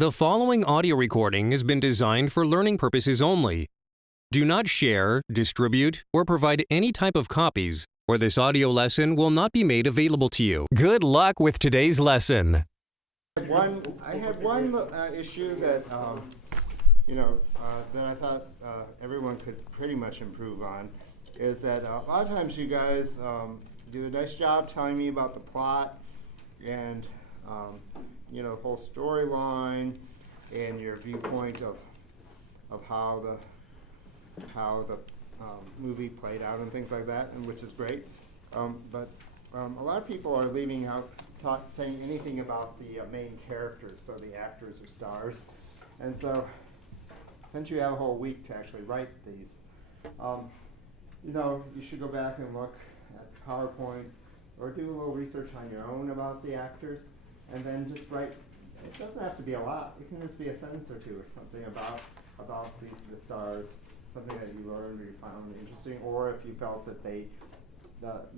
The following audio recording has been designed for learning purposes only. Do not share, distribute, or provide any type of copies, or this audio lesson will not be made available to you. Good luck with today's lesson. I had one issue that that I thought everyone could pretty much improve on, is that a lot of times you guys do a nice job telling me about the plot and the whole storyline and your viewpoint of how the movie played out and things like that, and which is great. But a lot of people are leaving out saying anything about the main characters, so the actors or stars. And so, since you have a whole week to actually write these, you should go back and look at the PowerPoints or do a little research on your own about the actors, and then just write. It doesn't have to be a lot. It can just be a sentence or two or something about the stars, something that you learned or you found interesting, or if you felt that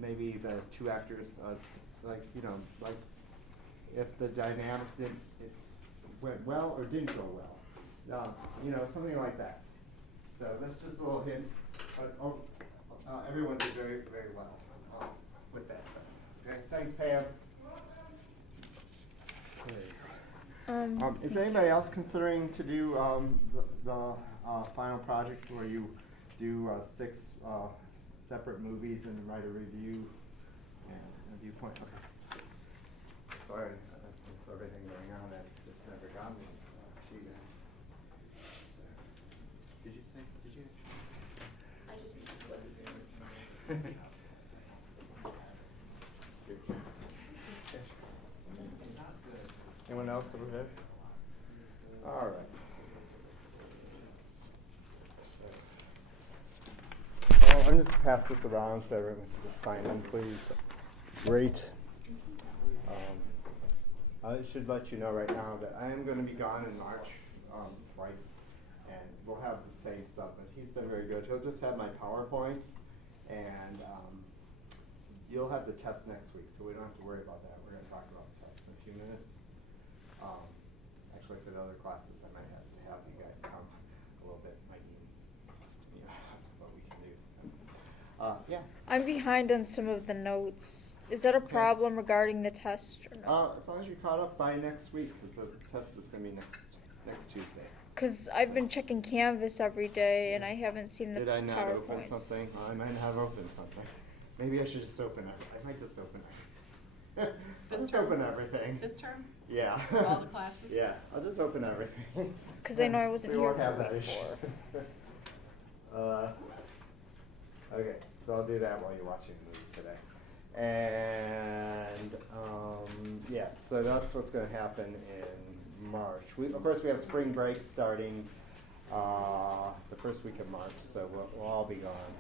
maybe the two actors, like if the dynamic went well or didn't go well, something like that. So that's just a little hint. Everyone did very, very well with that stuff. Okay, thanks, Pam. Is anybody else considering to do the final project where you do 6 separate movies and write a review and a viewpoint? Okay. Sorry, with everything going on, that just never got this to you guys. So, did you? I just need to split the Zoom. Anyone else over here? All right. Well, I'm just going to pass this around so everyone can just sign in, please. Great. I should let you know right now that I am going to be gone in March twice, and we'll have the same stuff, but he's been very good. He'll just have my PowerPoints, and you'll have the test next week, so we don't have to worry about that. We're going to talk about the test in a few minutes. Actually, for the other classes, I might have to have you guys come a little bit. Might need, what we can do. So, yeah. I'm behind on some of the notes. Is that a problem regarding the test or no? As long as you're caught up by next week, because the test is going to be next Tuesday. Because I've been checking Canvas every day and I haven't seen the PowerPoints. Did I not open something? I might have opened something. Maybe I should just open it. I might just open it. Just open everything. This term? Yeah. For all the classes? Yeah, I'll just open everything. Because I know I wasn't we here won't have for that week issue. 4. Okay, so I'll do that while you're watching the movie today. And so that's what's going to happen in March. Of course, we have spring break starting the first week of March, so we'll all be gone.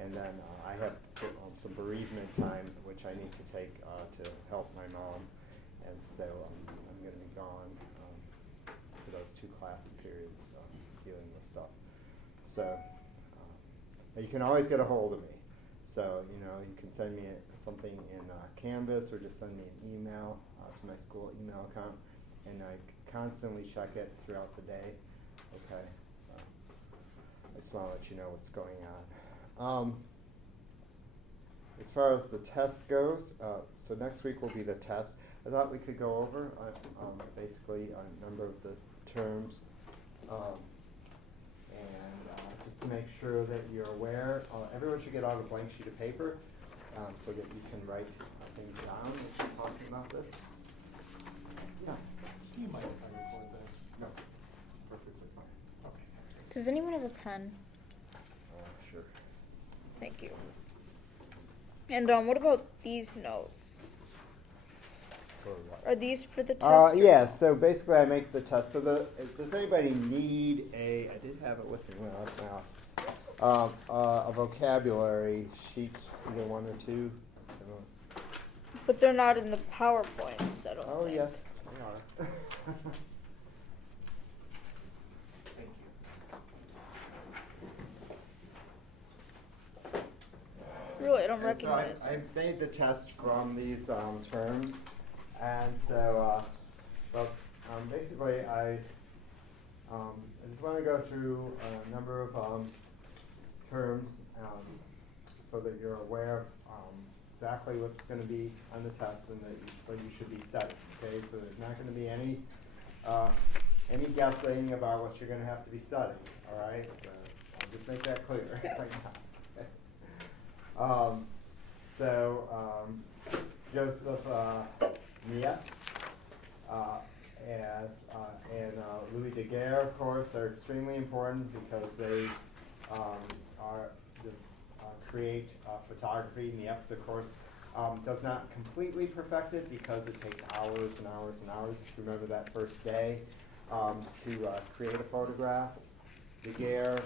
And then I have some bereavement time, which I need to take to help my mom. And so I'm going to be gone for those 2 class periods dealing with stuff. So you can always get a hold of me. So, you can send me something in Canvas or just send me an email to my school email account. And I constantly check it throughout the day. Okay, so I just want to let you know what's going on. As far as the test goes, so next week will be the test. I thought we could go over basically a number of the terms, and just to make sure that you're aware, everyone should get out a blank sheet of paper so that you can write things down if you're talking about this. Yeah. Do you mind if I record this? No. Perfectly fine. Okay. Does anyone have a pen? Sure. Thank you. And what about these notes? For what? Are these for the test? or Yeah, no? so basically I make the test. So does anybody need I did have it with me when I was in my office, a vocabulary sheet, either 1 or 2? But they're not in the PowerPoints, I don't Oh, think. yes, they are. Thank you. Really, I don't And so recognize I them. made the test from these terms, and so basically, I just want to go through a number of terms so that you're aware of exactly what's going to be on the test and that what you should be studying. Okay, so there's not going to be any guessing about what you're going to have to be studying. All right, so I'll just make that clear right now. Joseph Niepce and Louis Daguerre, of course, are extremely important because they create photography. Niepce, of course, does not completely perfect it because it takes hours and hours and hours, if you remember that first day, to create a photograph. Daguerre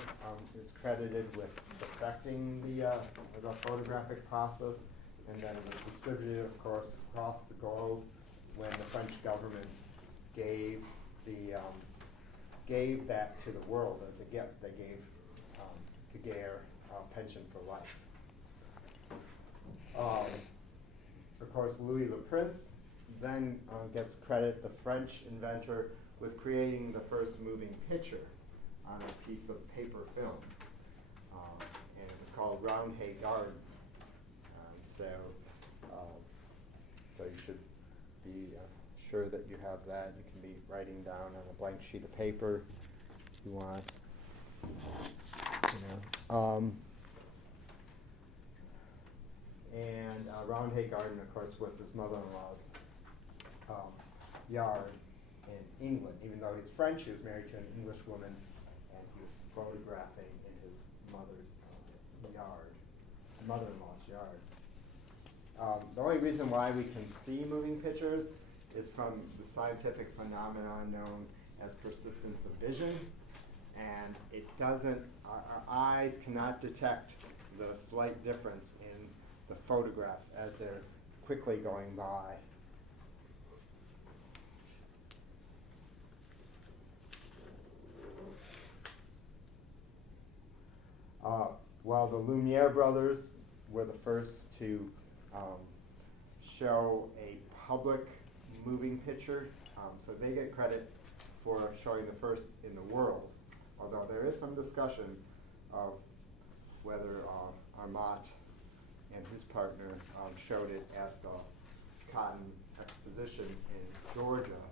is credited with perfecting the photographic process, and then it was distributed, of course, across the globe when the French government gave that to the world as a gift. They gave Daguerre a pension for life. Of course, Louis Le Prince then gets credit, the French inventor, with creating the first moving picture on a piece of paper film, and it was called Roundhay Garden. So you should be sure that you have that. You can be writing down on a blank sheet of paper if you want. And Roundhay Garden, of course, was his mother-in-law's yard in England. Even though he's French, he was married to an English woman, and he was photographing in his mother's yard, mother-in-law's yard. The only reason why we can see moving pictures is from the scientific phenomenon known as persistence of vision, and it doesn't, our eyes cannot detect the slight difference in the photographs as they're quickly going by. While the Lumiere brothers were the first to show a public moving picture, so they get credit for showing the first in the world, although there is some discussion of whether Armat and his partner showed it at the Cotton Exposition in Georgia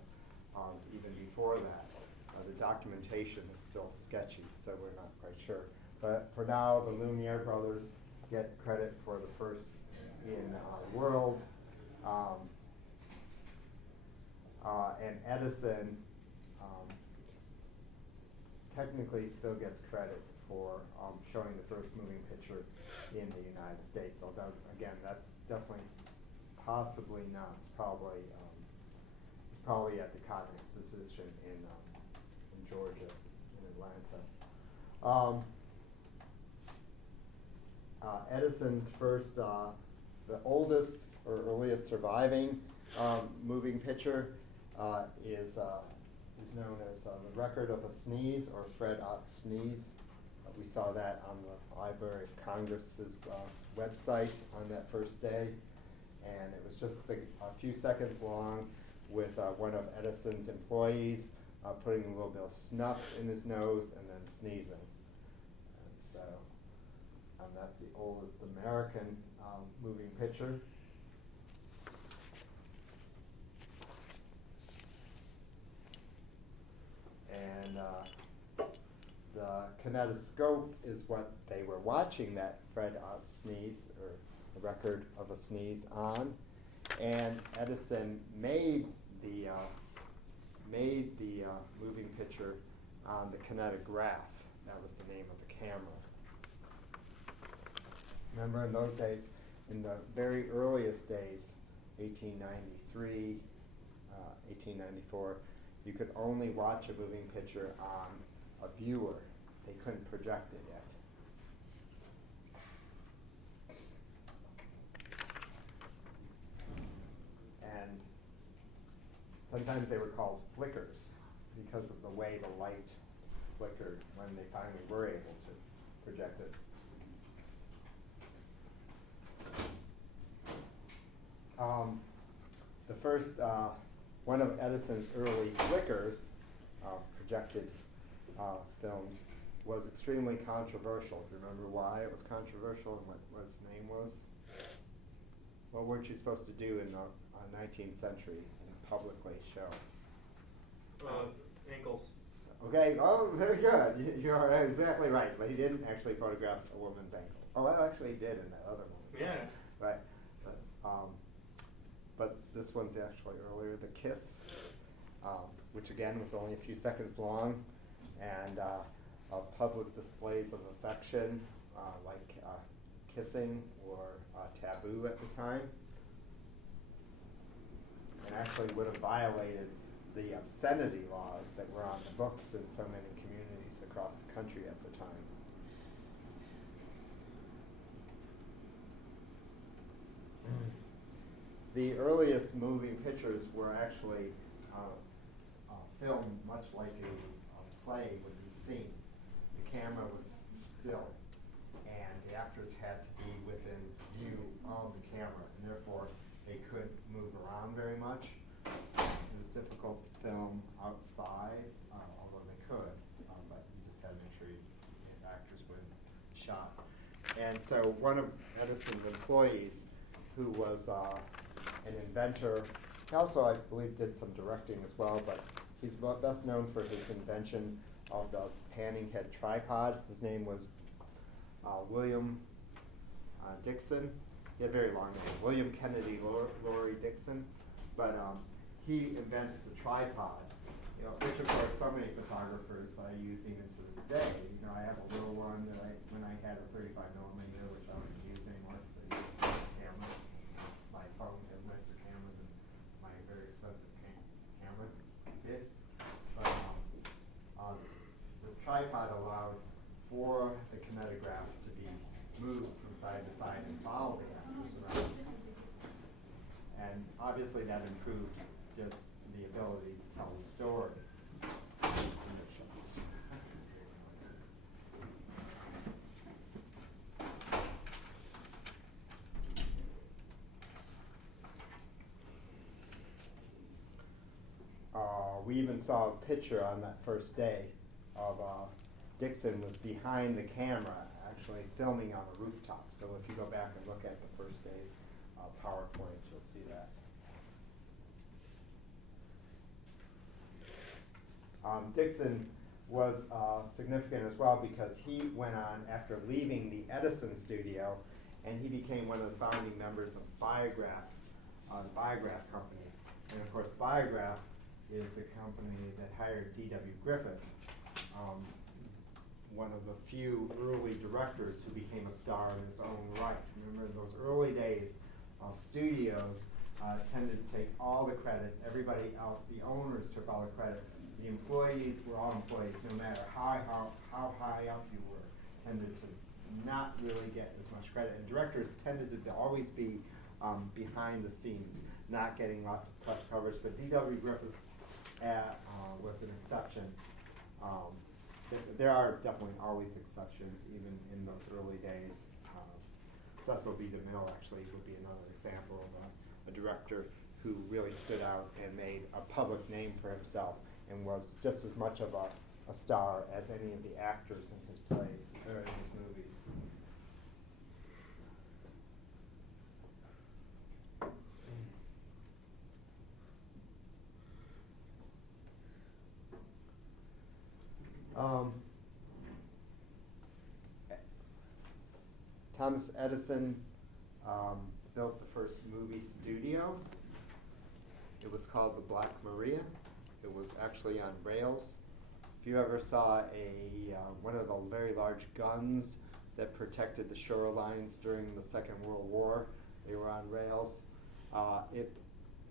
even before that. The documentation is still sketchy, so we're not quite sure. But for now, the Lumiere brothers get credit for the first in the world. And Edison technically still gets credit for showing the first moving picture in the United States. Although, again, that's definitely possibly not. It's probably at the Cotton Exposition in Georgia, in Atlanta. Edison's first, the oldest or earliest surviving moving picture is known as The Record of a Sneeze, or Fred Ott's Sneeze. We saw that on the Library of Congress's website on that first day, and it was just a few seconds long with one of Edison's employees putting a little bit of snuff in his nose and then sneezing. And so that's the oldest American moving picture. And the kinetoscope is what they were watching that Fred Ott sneeze, or The Record of a Sneeze, on. And Edison made the moving picture on the kinetograph. That was the name of the camera. Remember, in those days, in the very earliest days, 1893, 1894, you could only watch a moving picture on a viewer. They couldn't project it yet. And sometimes they were called flickers because of the way the light flickered when they finally were able to project it. The first one of Edison's early flickers, projected films, was extremely controversial. Do you remember why it was controversial and what its name was? What weren't you supposed to do in the 19th century and publicly show? Ankles. Okay, oh, very good. You're exactly right, but he didn't actually photograph a woman's ankle. Oh, well, actually he did in that other one. So. Yeah. Right. But this one's actually earlier, The Kiss, which again was only a few seconds long, and public displays of affection, like kissing, were taboo at the time, and actually would have violated the obscenity laws that were on the books in so many communities across the country at the time. The earliest moving pictures were actually filmed much like a play would be seen. The camera was still, and the actors had to be within view of the camera, and therefore they couldn't move around very much. It was difficult to film outside, although they could, but you just had to make sure the actors were shot. And so one of Edison's employees, who was an inventor, he also, I believe, did some directing as well, but he's best known for his invention of the panning head tripod. His name was William Dixon. He had a very long name, William Kennedy Laurie Dixon. But he invents the tripod, which of course so many photographers use even to this day. I have a little one that when I had a 35 millimeter, which I don't use anymore, but camera. My phone has nicer camera than my very expensive camera did. But the tripod allowed for the kinetograph to be moved from side to side and follow the actors around. And obviously that improved just the ability to tell the story. We even saw a picture on that first day of Dixon was behind the camera, actually filming on a rooftop. So if you go back and look at the first day's PowerPoint, you'll see that. Dixon was significant as well because he went on after leaving the Edison studio, and he became one of the founding members of Biograph, the Biograph company. And of course, Biograph is the company that hired D.W. Griffith, one of the few early directors who became a star in his own right. Remember, in those early days, studios tended to take all the credit. Everybody else, the owners, took all the credit. The employees were all employees, no matter how high up you were, tended to not really get as much credit. And directors tended to always be behind the scenes, not getting lots of press coverage. But D.W. Griffith was an exception. There are definitely always exceptions, even in those early days. Cecil B. DeMille actually would be another example of a director who really stood out and made a public name for himself and was just as much of a star as any of the actors in his plays or in his movies. Thomas Edison built the first movie studio. It was called the Black Maria. It was actually on rails. If you ever saw one of the very large guns that protected the shorelines during the Second World War, they were on rails. It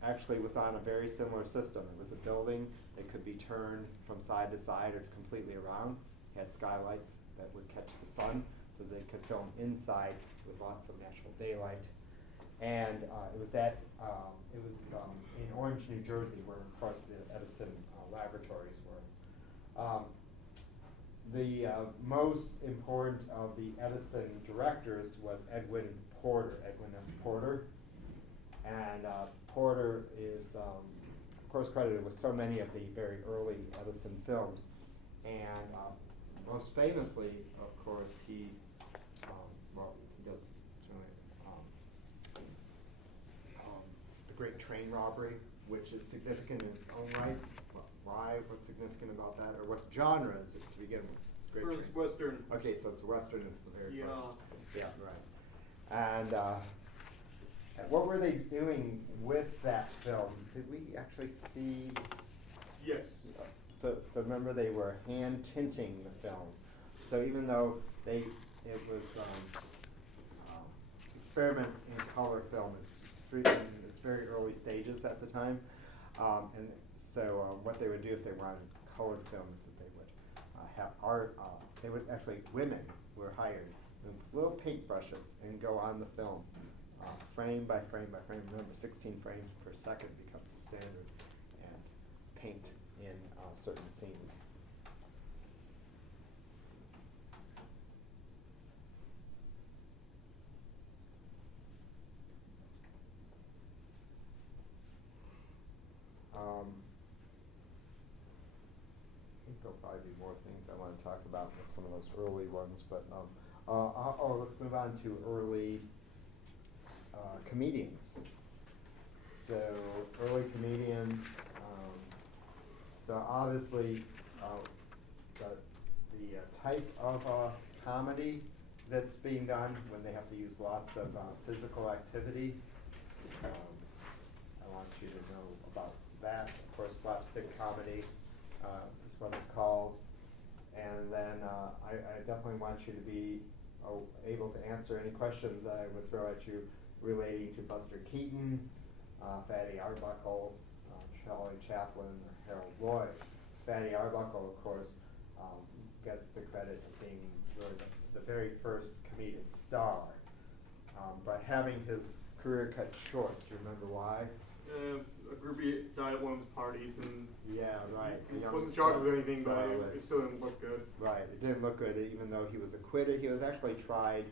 actually was on a very similar system. It was a building that could be turned from side to side or completely around. It had skylights that would catch the sun, so they could film inside with lots of natural daylight. And it was in Orange, New Jersey, where of course the Edison laboratories were. The most important of the Edison directors was Edwin Porter, Edwin S. Porter. And Porter is course, credited with so many of the very early Edison films. And most famously, of course, he does certainly, the Great Train Robbery, which is significant in its own right. Why? What's significant about that? Or what genre is it to begin with? Great First Train. Western. Okay, so it's a Western, it's the very Yeah. first. Yeah, right. And what were they doing with that film? Did we actually see? Yes. So remember, they were hand tinting the film. So even though it was experiments in color film, it's in its very early stages at the time, and so what they would do if they were on colored film is that they would have art. They would actually, women were hired with little paintbrushes and go on the film, frame by frame by frame. Remember, 16 frames per second becomes the standard, and paint in certain scenes. I think there'll probably be more things I want to talk about with some of those early ones, but let's move on to early comedians. So early comedians. So obviously, the type of comedy that's being done when they have to use lots of physical activity. I want you to know about that. Of course, slapstick comedy is what it's called. And then I definitely want you to be able to answer any questions that I would throw at you relating to Buster Keaton, Fatty Arbuckle, Charlie Chaplin, or Harold Lloyd. Fatty Arbuckle, of course, gets the credit of being really the very first comedic star, but having his career cut short. Do you remember why? A groupie died at one of his parties and Yeah, right. he wasn't charged with anything, but it still didn't look good. Right, it didn't look good, even though he was acquitted. He was actually tried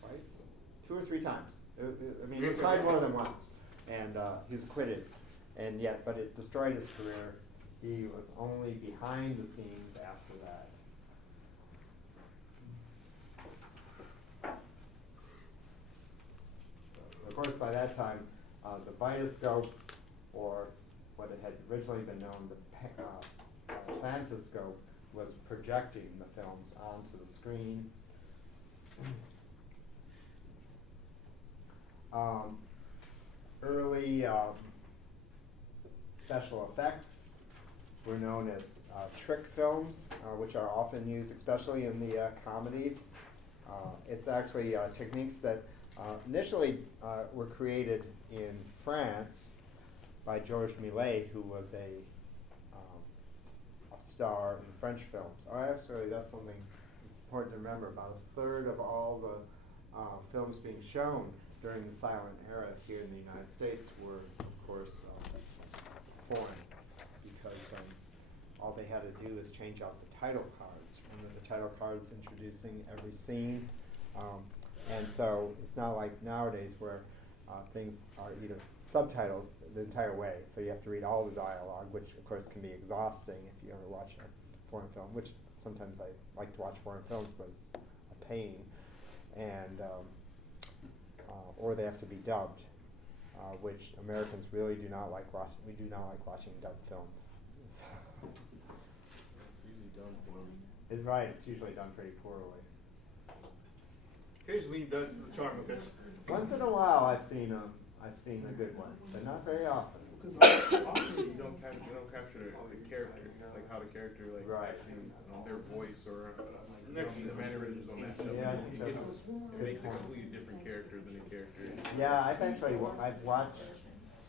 twice, 2 or 3 times. I mean, he was tried more than once, and he was acquitted, and yet, but it destroyed his career. He was only behind the scenes after that. So, of course, by that time, the Vitascope, or what it had originally been known, the Fantascope, was projecting the films onto the screen. Early special effects were known as trick films, which are often used, especially in the comedies. It's actually techniques that initially were created in France by Georges Méliès, who was a star in French films. Actually, that's something important to remember. About 1/3 of all the films being shown during the silent era here in the United States were, of course, foreign, because all they had to do is change out the title cards. Remember the title cards introducing every scene? And so it's not like nowadays where things are either subtitles the entire way, so you have to read all the dialogue, which of course can be exhausting if you ever watch a foreign film, which sometimes I like to watch foreign films, but it's a pain. And or they have to be dubbed, which Americans really do not like watching. We do not like watching dubbed films. It's usually done poorly. It's right, it's usually done pretty poorly. Occasionally that's the charm of it. Once in a while I've seen a good one, but not very often. Because often you don't capture the character, like how the character Right. actually, their voice or the mannerisms don't match up. Yeah, I think It that's it makes a completely different character than the character. Yeah, I've watched,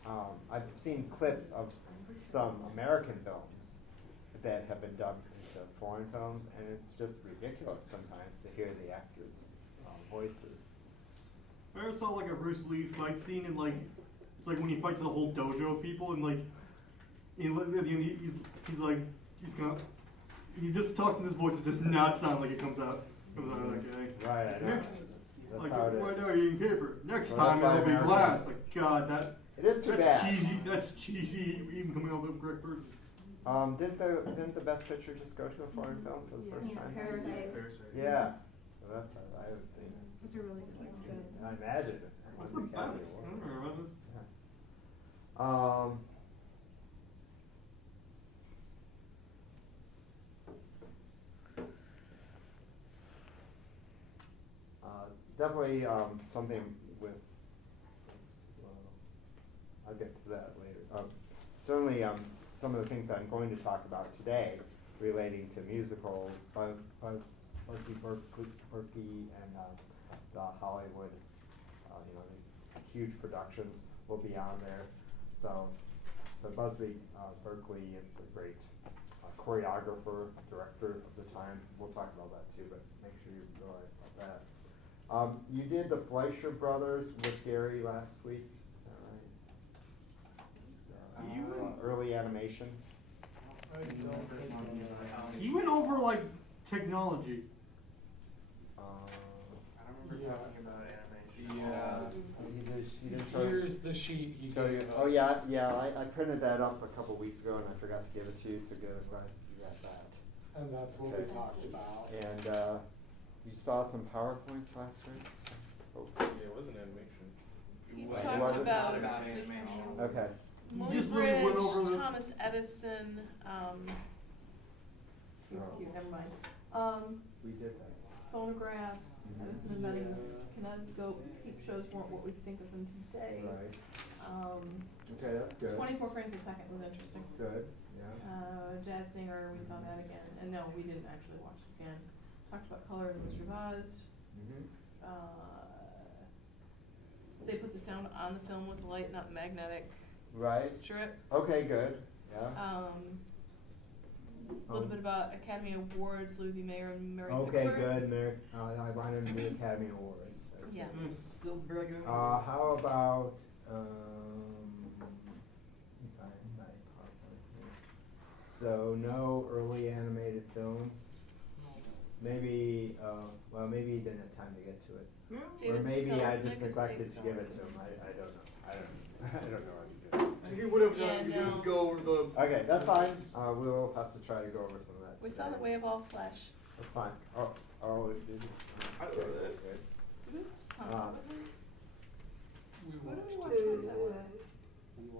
I've seen clips of some American films that have been dubbed into foreign films, and it's just ridiculous sometimes to hear the actors' voices. I ever saw like a Bruce Lee fight scene, and like it's like when he fights the whole dojo of people, and like at the end he just talks in his voice. It does not sound like it comes out of that guy. Right, I know. Next, That's like how it why is. now are you eating paper? Next Well, that's time why it'll be Americans- glass. Like God, that It is too That's bad. cheesy. That's cheesy. Even coming out of the correct person. Didn't the Best Picture just go to a foreign film for the first time? Parasite. Parasite. Yeah. So that's why I haven't seen it. It's a really good one. I imagine it. Won the Academy I Award. don't remember about this. Definitely something with. I'll get to that later. Certainly, some of the things I'm going to talk about today relating to musicals, Busby Berkeley and the Hollywood, these huge productions will be on there. So Busby Berkeley is a great choreographer, director of the time. We'll talk about that too, but make sure you realize about that. You did the Fleischer Brothers with Gary last week, is that right? Early animation. He went over like technology. I don't remember talking about animation. He didn't show you. Here's the sheet he Show you. gave us. Oh yeah. I printed that up a couple weeks ago and I forgot to give it to you. So good, I'm glad you got that. And that's what Okay. we talked about. And you saw some PowerPoints last week. Oh, Yeah, it was an animation. You What? talked What is- about Not about animation. okay. Just really went over Muybridge, the- Thomas Edison, Oh. never mind. We did that. Phonographs, Mhm. Edison inventing the kinetoscope, peep shows weren't what we think of them today. Right. Okay, that's good. 24 frames a second was interesting. Good. Yeah. Jazz Singer, we saw that again, and no, we didn't actually watch it again. Talked about Color of Mr. Vaz. Mhm. They put the sound on the film with light, not magnetic Right. strip. Okay. Good. Yeah. A little bit about Academy Awards, Louis B. Mayer and Mary Okay. Pickford. Good. Mary, I wanted the Academy Awards. That's Yeah. good. Still dragging. How about find my PowerPoint here. So no early animated films. Maybe maybe he didn't have time to get to it, or David maybe I Selznick just or neglected Steve to give it to him. I don't know. I don't know. What's good. He would have Yeah, done, he no. would go over the. Okay, that's fine. We'll have to try to go over some of that. We today. saw The Way of All Flesh. That's fine. It did. Okay, good. Did we watch Sunset Uh, with him? We What did we watched watch Sunset with?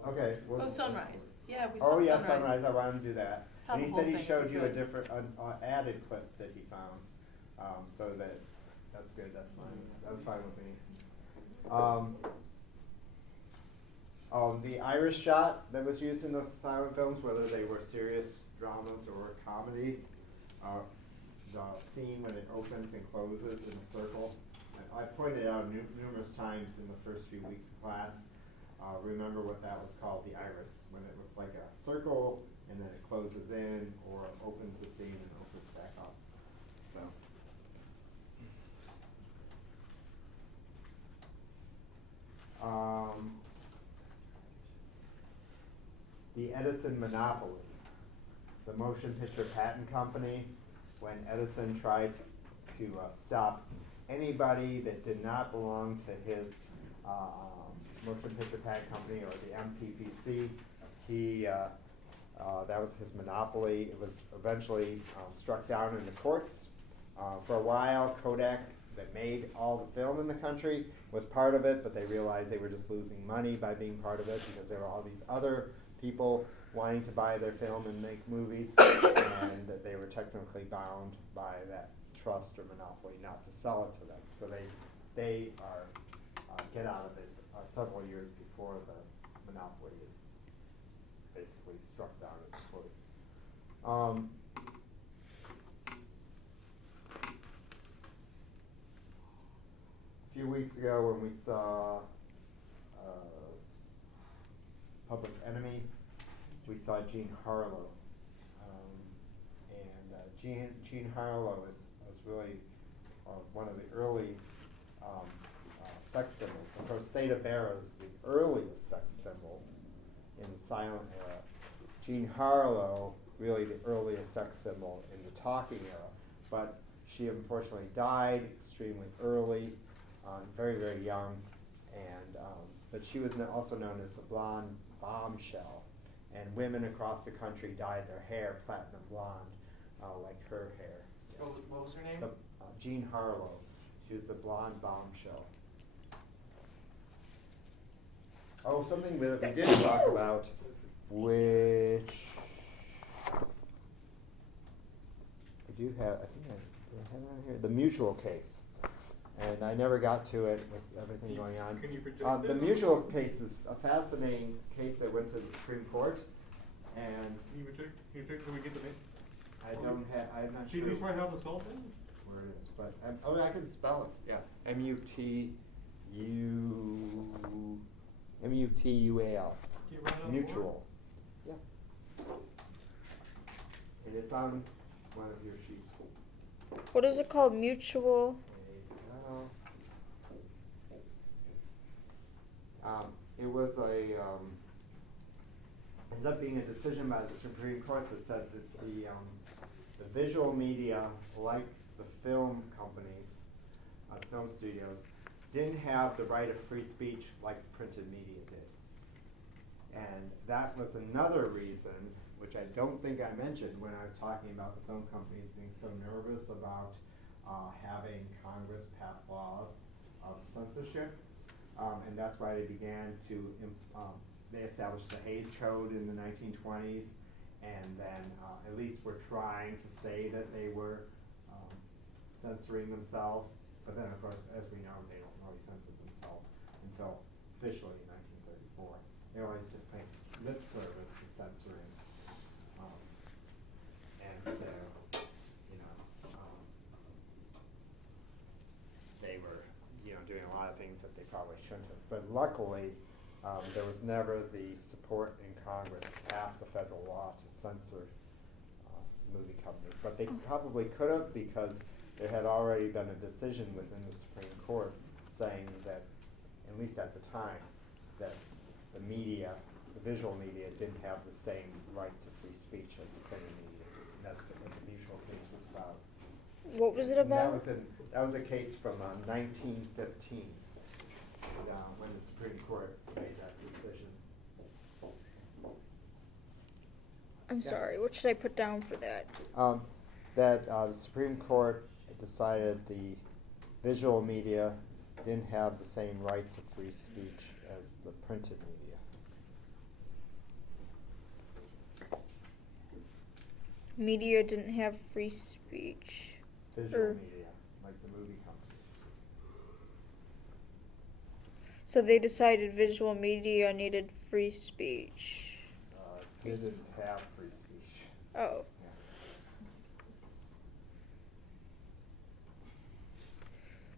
Okay. Oh, Sunrise. Yeah, we saw Oh yeah, Sunrise. Sunrise. I wanted to do that. Saw And the he whole said he thing. showed It's you a good. different added clip that he found. So that's good. That's fine. That's fine with me. The iris shot that was used in those silent films, whether they were serious dramas or comedies, the scene when it opens and closes in a circle. I pointed out numerous times in the first few weeks of class. Remember what that was called, the iris, when it looks like a circle and then it closes in or opens the scene and opens back up. So. The Edison monopoly, the motion picture patent company, when Edison tried to stop anybody that did not belong to his motion picture patent company or the MPPC, that was his monopoly. It was eventually struck down in the courts. For a while, Kodak, that made all the film in the country, was part of it, but they realized they were just losing money by being part of it because there were all these other people wanting to buy their film and make movies, and that they were technically bound by that trust or monopoly not to sell it to them. So they are get out of it several years before the monopoly is basically struck down in the courts. A few weeks ago when we saw Public Enemy, we saw Jean Harlow. Jean Harlow was really one of the early sex symbols. Of course, Theda Bara is the earliest sex symbol in the silent era. Jean Harlow, really the earliest sex symbol in the talking era. But she unfortunately died extremely early, very, very young, and but she was also known as the blonde bombshell. And women across the country dyed their hair platinum blonde, like her hair. What was her name? Jean Harlow. She was the blonde bombshell. Oh, something that we did talk about, which I do have, I think do I have it on here? The Mutual case. And I never got to it with everything going on. Can you predict The it? Mutual case is a fascinating case that went to the Supreme Court, and Can you predict, can we get the name? I'm not She sure at least might have the spell thing? where it is, but, I can spell it, yeah. Mutual. Can you run it on the board? Mutual. Yeah. And it's on one of your sheets. What is it called? Mutual? It was ended up being a decision by the Supreme Court that said that the visual media, like the film companies, film studios, didn't have the right of free speech like printed media did. And that was another reason, which I don't think I mentioned when I was talking about the film companies being so nervous about having Congress pass laws of censorship. And that's why they began to, they established the Hays Code in the 1920s, and then at least were trying to say that they were censoring themselves. But then, of course, as we know, they don't really censor themselves until officially in 1934. They always just make lip service to censoring. And so, they were, doing a lot of things that they probably shouldn't have. But luckily, there was never the support in Congress to pass a federal law to censor movie companies. But they probably could have, because there had already been a decision within the Supreme Court saying that, at least at the time, that the media, the visual media, didn't have the same rights of free speech as the printed media. And that's what the Mutual case was about. What was it And about? that was a case from 1915, when the Supreme Court made that decision. I'm sorry, what should I put down for that? That the Supreme Court decided the visual media didn't have the same rights of free speech as the printed media. Media didn't have free speech. Visual Or- media, like the movie companies. So they decided visual media needed free speech. Didn't have free speech. Oh. Yeah.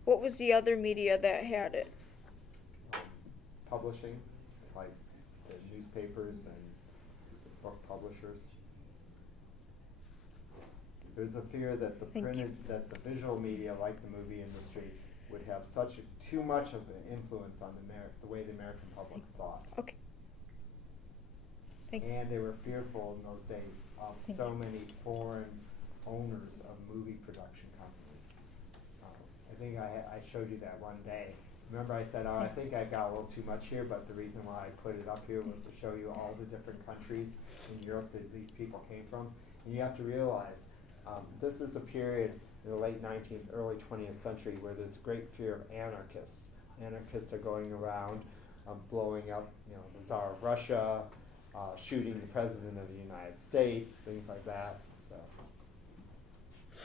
What was the other media that had it? Publishing, like the newspapers and book publishers. There's a fear that the Thank you. that the visual media, like the movie industry, would have too much of an influence on the way the American public thought. Okay. Thank you. And they were fearful in those days of Thank so you. many foreign owners of movie production companies. I think I showed you that one day. Remember I said, I think I got a little too much here, but the reason why I put it up here was to show you all the different countries in Europe that these people came from. And you have to realize, this is a period in the late 19th, early 20th century where there's great fear of anarchists. Anarchists are going around blowing up, the Tsar of Russia, shooting the President of the United States, things like that. So. This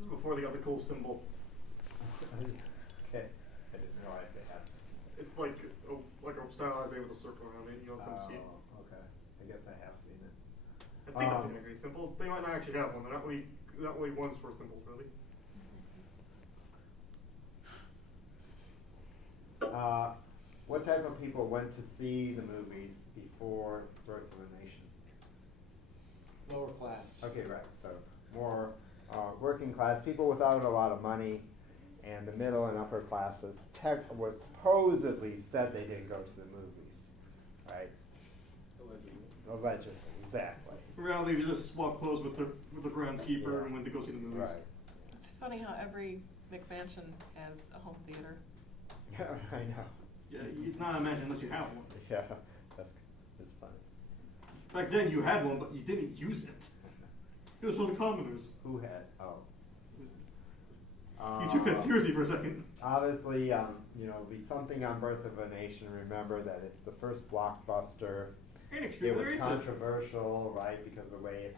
is before they got the cool symbol. Okay, I didn't realize they had. It's like a stylized A with a circle around it, some seat. Okay. I guess I have seen it. I think that's an integrated symbol. They might not actually have one. They're not really ones for symbols, really. What type of people went to see the movies before Birth of a Nation? Lower class. Okay, right. So more working class people without a lot of money, and the middle and upper classes was supposedly said they didn't go to the movies, right? Allegedly, exactly. In reality, they just swapped clothes with the groundskeeper and went to go see the movies. Right. It's funny how every McMansion has a home theater. I know. Yeah, it's not a mansion unless you have one. Yeah, that's funny. Back then you had one, but you didn't use it. It was for the commoners. Who had? Oh. You took that seriously for a second. Obviously, it'll be something on Birth of a Nation. Remember that it's the first blockbuster. And It extremely was racist. controversial, right, because of the way it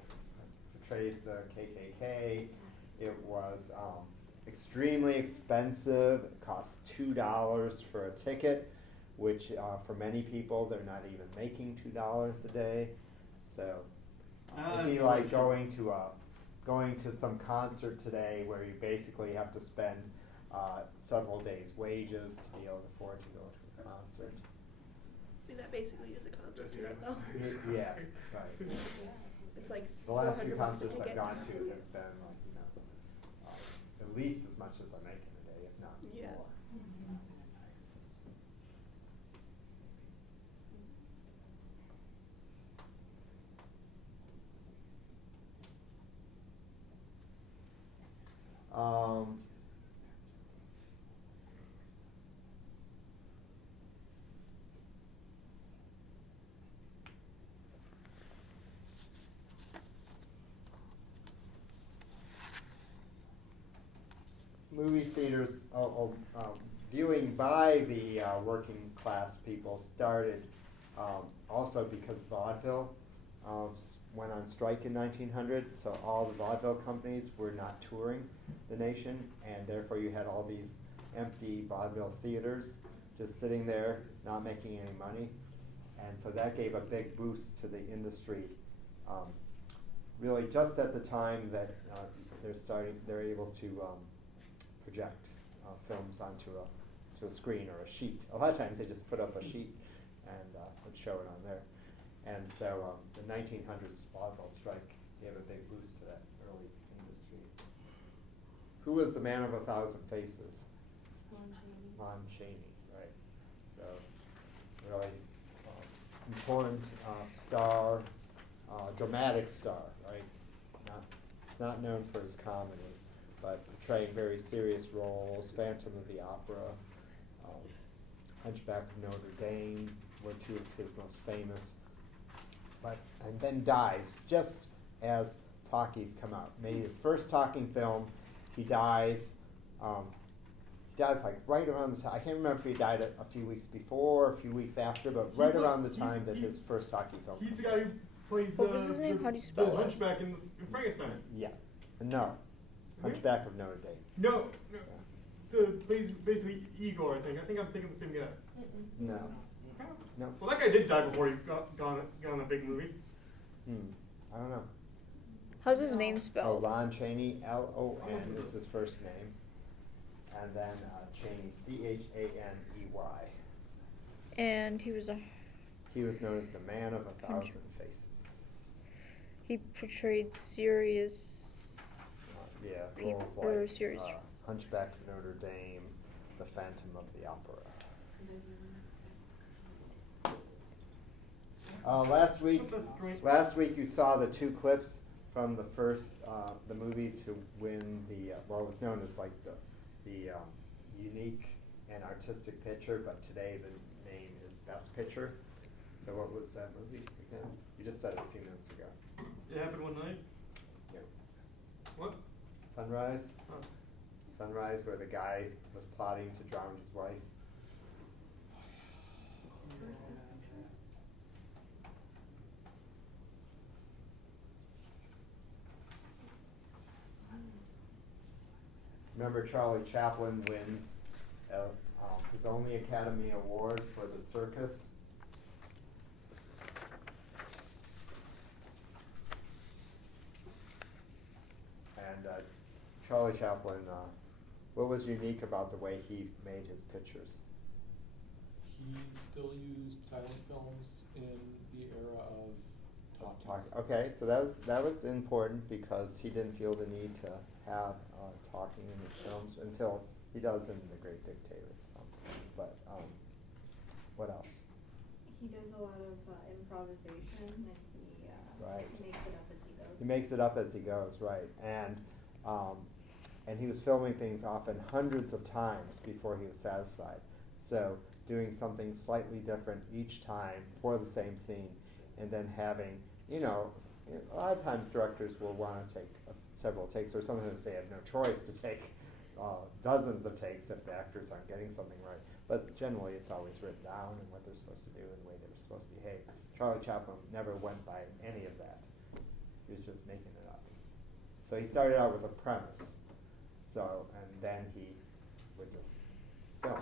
portrays the KKK. It was extremely expensive. It cost $2 for a ticket, which for many people, they're not even making $2 a day. So it'd be that's like really going to some concert today where you basically have to spend several days' wages to be able to afford to go to a concert. I mean, that basically is a concert That's ticket, it. though. Yeah, right. It's like The last few $400 a concerts I've ticket. gone to has been like, at least as much as I make in a day, if not Yeah. more. Movie theaters, viewing by the working class people started also because vaudeville went on strike in 1900, so all the vaudeville companies were not touring the nation, and therefore you had all these empty vaudeville theaters just sitting there, not making any money, and so that gave a big boost to the industry. Really, just at the time that they're able to project films onto a screen or a sheet. A lot of times they just put up a sheet and would show it on there. And so the 1900s vaudeville strike gave a big boost to that early industry. Who was the man of 1,000 faces? Lon Chaney, right. So really important star, dramatic star, right? It's not known for his comedy, but portraying very serious roles. Phantom of the Opera, Hunchback of Notre Dame were two of his most famous. And then dies just as talkies come out. Made his first talking film. He dies. Like right around the time. I can't remember if he died a few weeks before, a few weeks after, but right around the time that his first talkie film. He's the comes guy out. who plays What was his name? How do you spell the it? Hunchback in Frankenstein. Yeah. No. Hunchback of Notre Dame. No, basically Igor. I think I'm thinking of the same guy. No. No. Well, that guy did die before he got on a big movie. I don't know. How's his name Oh, spelled? Lon Chaney, Lon is his first name, and then Chaney, Chaney. And he was He was known as the man of 1,000 faces. he portrayed serious. Roles Or like serious. Hunchback of Notre Dame, The Phantom of the Opera. Last week you saw the two clips from the first, the movie to win the, what was known as like the unique and artistic picture, but today the name is Best Picture. So what was that movie again? You just said it a few minutes ago. It happened one night. Yeah. What? Sunrise? Huh. Sunrise, where the guy was plotting to drown his wife. Remember, Charlie Chaplin wins his only Academy Award for The Circus. And Charlie Chaplin, what was unique about the way he made his pictures? He still used silent films in the era of talkies. Okay, so that was important because he didn't feel the need to have talking in his films until he does in The Great Dictator. So. But what else? He does a lot of improvisation, and Right. he makes it up as he goes. He makes it up as he goes, right? And he was filming things often hundreds of times before he was satisfied. So doing something slightly different each time for the same scene, and then having, you know, a lot of times directors will want to take several takes, or sometimes they have no choice to take dozens of takes if the actors aren't getting something right. But generally, it's always written down and what they're supposed to do and the way they're supposed to behave. Charlie Chaplin never went by any of that. He was just making it up. So he started out with a premise. So, and then he would just film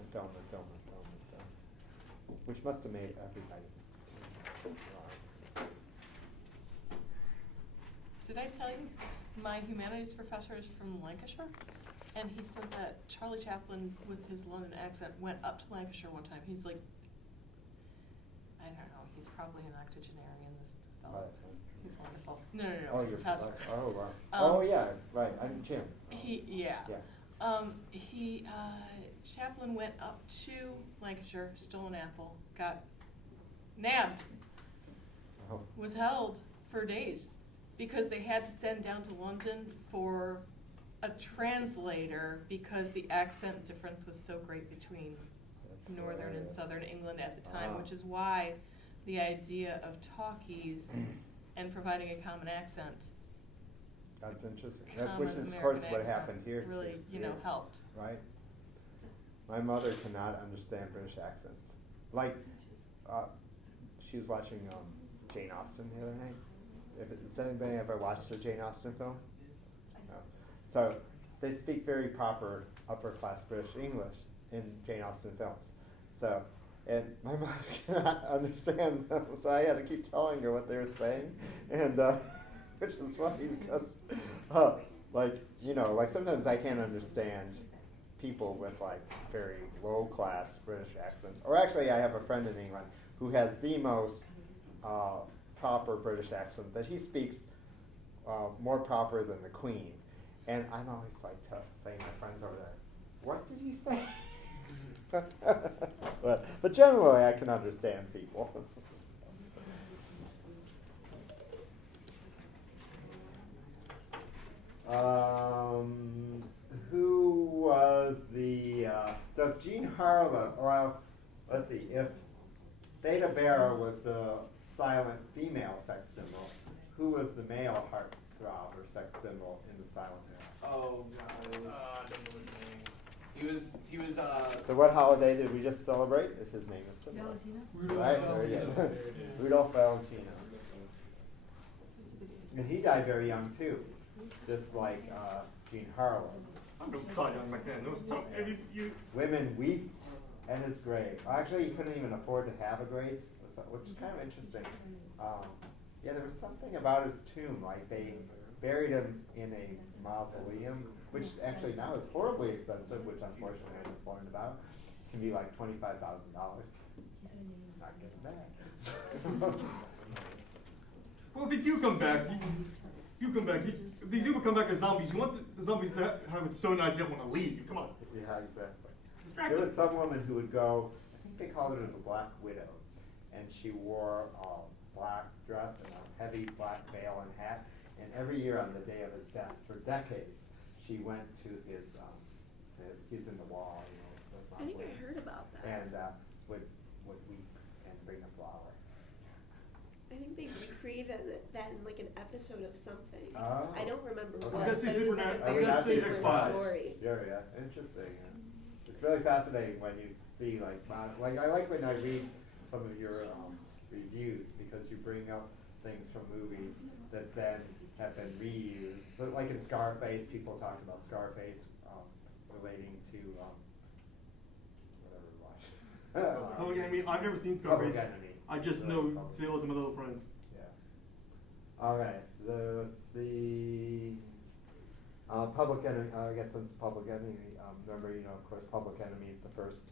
and film and film and film and film, which must have made everybody insane. Did I tell you, my humanities professor is from Lancashire, and he said that Charlie Chaplin, with his London accent, went up to Lancashire one time. He's like, I don't know, he's probably an octogenarian, this fellow. He's wonderful. No, Oh, the you're professor. Oh, wow. Oh, yeah, right. I'm Jim. Yeah. Yeah. Chaplin went up to Lancashire, stole an apple, got nabbed, Oh. was held for days because they had to send down to London for a translator because the accent difference was so great between That's northern and hilarious. southern England at the time, Ah. which is why the idea of talkies and providing a common accent, That's interesting. common Which is, of American course, what accent happened here. really, here, helped. Right? My mother cannot understand British accents. Like, she was watching Jane Austen the other night. Has anybody ever watched a Jane Austen film? No. So they speak very proper upper-class British English in Jane Austen films. So, and my mother cannot understand them, so I had to keep telling her what they were saying, and which is funny because, like, you know, like sometimes I can't understand people with like very low-class British accents. Or actually, I have a friend in England who has the most proper British accent, that he speaks more proper than the Queen. And I'm always like saying to my friends over there, what did he say? but generally, I can understand people. Who was the, so if Jean Harlow, well, let's see, if Theda Bara was the silent female sex symbol, who was the male heartthrob or sex symbol in the silent era? Oh god, I don't know his name. He was So what holiday did we just celebrate? If his name is similar. Valentina? Right, there you go. Rudolph Valentino. And he died very young too, just like Jean Harlow. I'm no young back then. It was tough. Women wept at his grave. Actually, he couldn't even afford to have a grave, which is kind of interesting. Yeah, there was something about his tomb, like they buried him in a mausoleum, which actually now is horribly expensive, which unfortunately I just learned about. Can be like $25,000. Not getting that. Well, if they do come back, you come back. If they do come back as zombies, you want the zombies to have it so nice you don't want to leave. Come on. Yeah, exactly. Distract There them. was some woman who would go, I think they called her the Black Widow, and she wore a black dress and a heavy black veil and hat, and every year on the day of his death, for decades, she went to his he's in the wall, you know, those I think I mausoleums, heard about that. and would weep and bring a flower. I think they recreated that in like an episode of something. Oh. I don't remember Okay. what, Because but it's it was like a Supernatural. very That's the similar X-Files. story. Yeah, interesting. Yeah. It's really fascinating when you see like I like when I read some of your reviews, because you bring up things from movies that then have been reused. So like in Scarface, people talk about Scarface relating to whatever we watch. Public Enemy. I've never seen Public Scarface. Enemy. I just Really know Public Say Hello to My Little Friend. Yeah. Okay, so let's see. Public Enemy, I guess since Public Enemy, remember, you know, of course, Public Enemy is the first,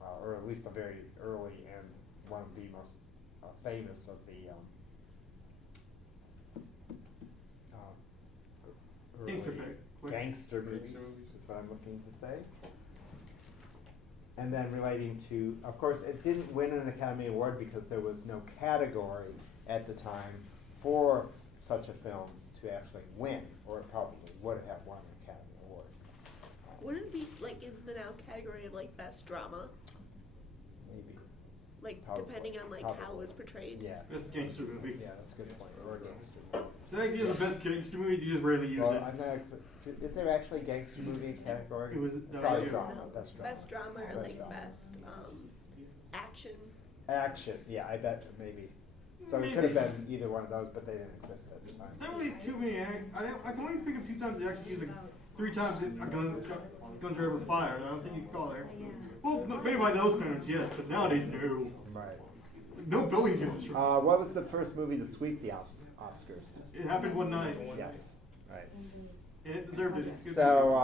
or at least a very early and one of the most famous of the Gangster early flick. gangster movies, is what I'm looking to say. And then relating to, of course, it didn't win an Academy Award because there was no category at the time for such a film to actually win, or it probably would have won an Academy Award. Wouldn't it be like in the now category of like best drama? Maybe. Like Probably. depending on like how it Probably. was portrayed. Yeah. That's a gangster movie. Yeah, that's a good point. Or a gangster movie. So the idea is the best gangster movie, you just rarely use Well, it. I'm not. Is there actually a gangster movie category? It was Probably yeah. drama. No, Best drama. Best drama or Best like drama. best action. Action. Yeah, I bet maybe. So it Maybe. could have been either one of those, but they didn't exist at the time. It's not really too many. I can only think of 2 times they actually used, like 3 times that guns are ever fired. I don't think you can call it. Well, maybe by those standards, yes, but nowadays, no. Right. No buildings use this. What was the first movie to sweep the Oscars? It happened one night. Yes. Right. And it deserved it. It's good So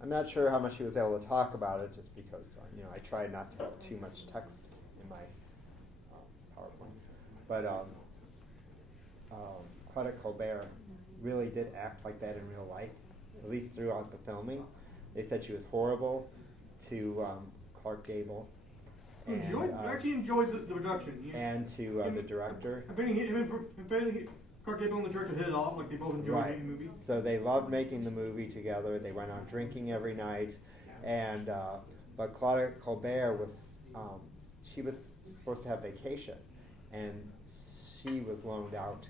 I'm not sure how much he was able to talk about it, just because I tried not to have too much text in my PowerPoint. But Claudette Colbert really did act like that in real life, at least throughout the filming. They said she was horrible to Clark Gable. I actually enjoyed the production. And to the director. Apparently, Clark Gable and the director hit it off, like they both enjoyed making the movie. So they loved making the movie together. They went out drinking every night, and but Claudette Colbert was she was supposed to have vacation, and she was loaned out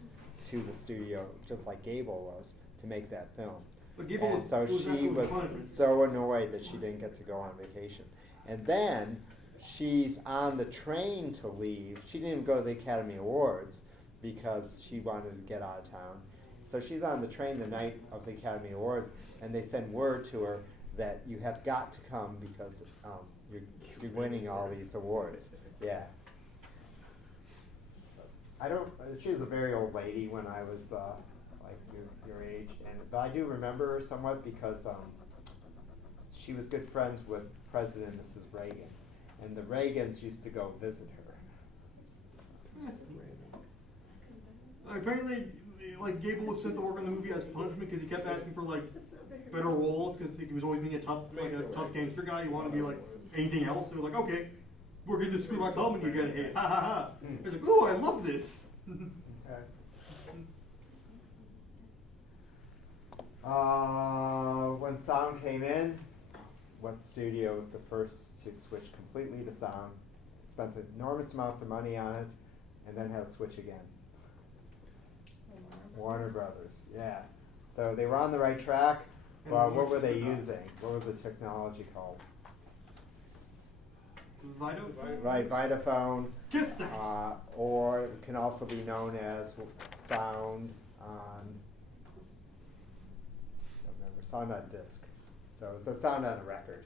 to the studio just like Gable was to make that film. But Gable And was, so it was she absolutely was fun. so annoyed that she didn't get to go on vacation, and then she's on the train to leave. She didn't even go to the Academy Awards because she wanted to get out of town. So she's on the train the night of the Academy Awards, and they send word to her that you have got to come because you're winning all these awards. Yeah. She was a very old lady when I was like your age, but I do remember her somewhat because she was good friends with President and Mrs. Reagan, and the Reagans used to go visit her. Apparently, like Gable was sent to work on the movie as punishment because he kept asking for like better roles because he was always being a tough gangster guy. He wanted to be like anything else. They were like, okay, we're going to screw my thumb and you get a hit. Ha ha ha. He's like, ooh, I love this. When sound came in, what studio was the first to switch completely to sound? Spent enormous amounts of money on it, and then had to switch again. Warner Brothers, yeah. So they were on the right track. Well, what were they using? What was the technology called? Vitaphone? Right, Vitaphone. Kiss that. Or it can also be known as sound on, I don't remember, sound on disc. So it's a sound on a record.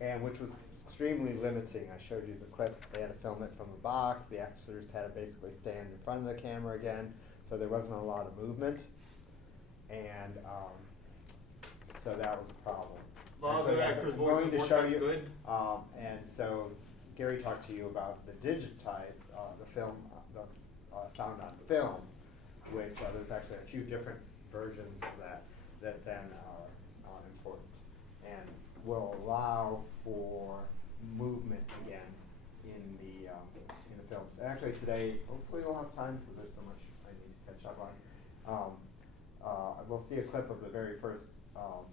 And which was extremely limiting. I showed you the clip. They had to film it from a box. The actors had to basically stand in front of the camera again. So there wasn't a lot of movement. And so that was a problem. The actors' I'm going to voices show weren't you. good. And so Gary talked to you about the digitized, the film, the sound on film, which there's actually a few different versions of that then are important and will allow for movement again in the films. Actually today, hopefully we'll have time because there's so much I need to catch up on. We'll see a clip of the very first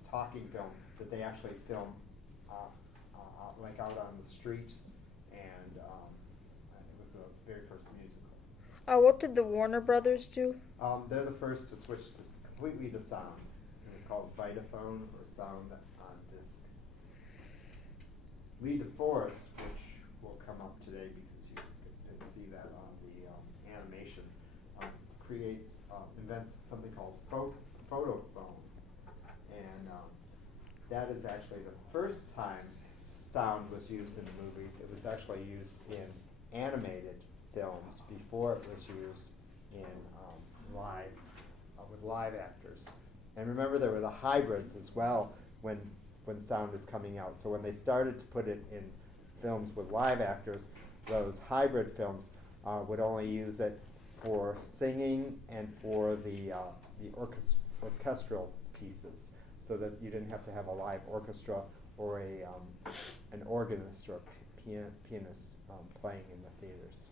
talking film that they actually film like out on the street, and it was the very first musical. What did the Warner Brothers do? They're the first to switch completely to sound. It was called Vitaphone or Sound on Disc. Lee DeForest, which will come up today because you didn't see that on the animation, invents something called photophone. And that is actually the first time sound was used in the movies. It was actually used in animated films before it was used in live, with live actors. And remember, there were the hybrids as well when sound is coming out. So when they started to put it in films with live actors, those hybrid films would only use it for singing and for the orchestral pieces, so that you didn't have to have a live orchestra or an organist or pianist playing in the theaters.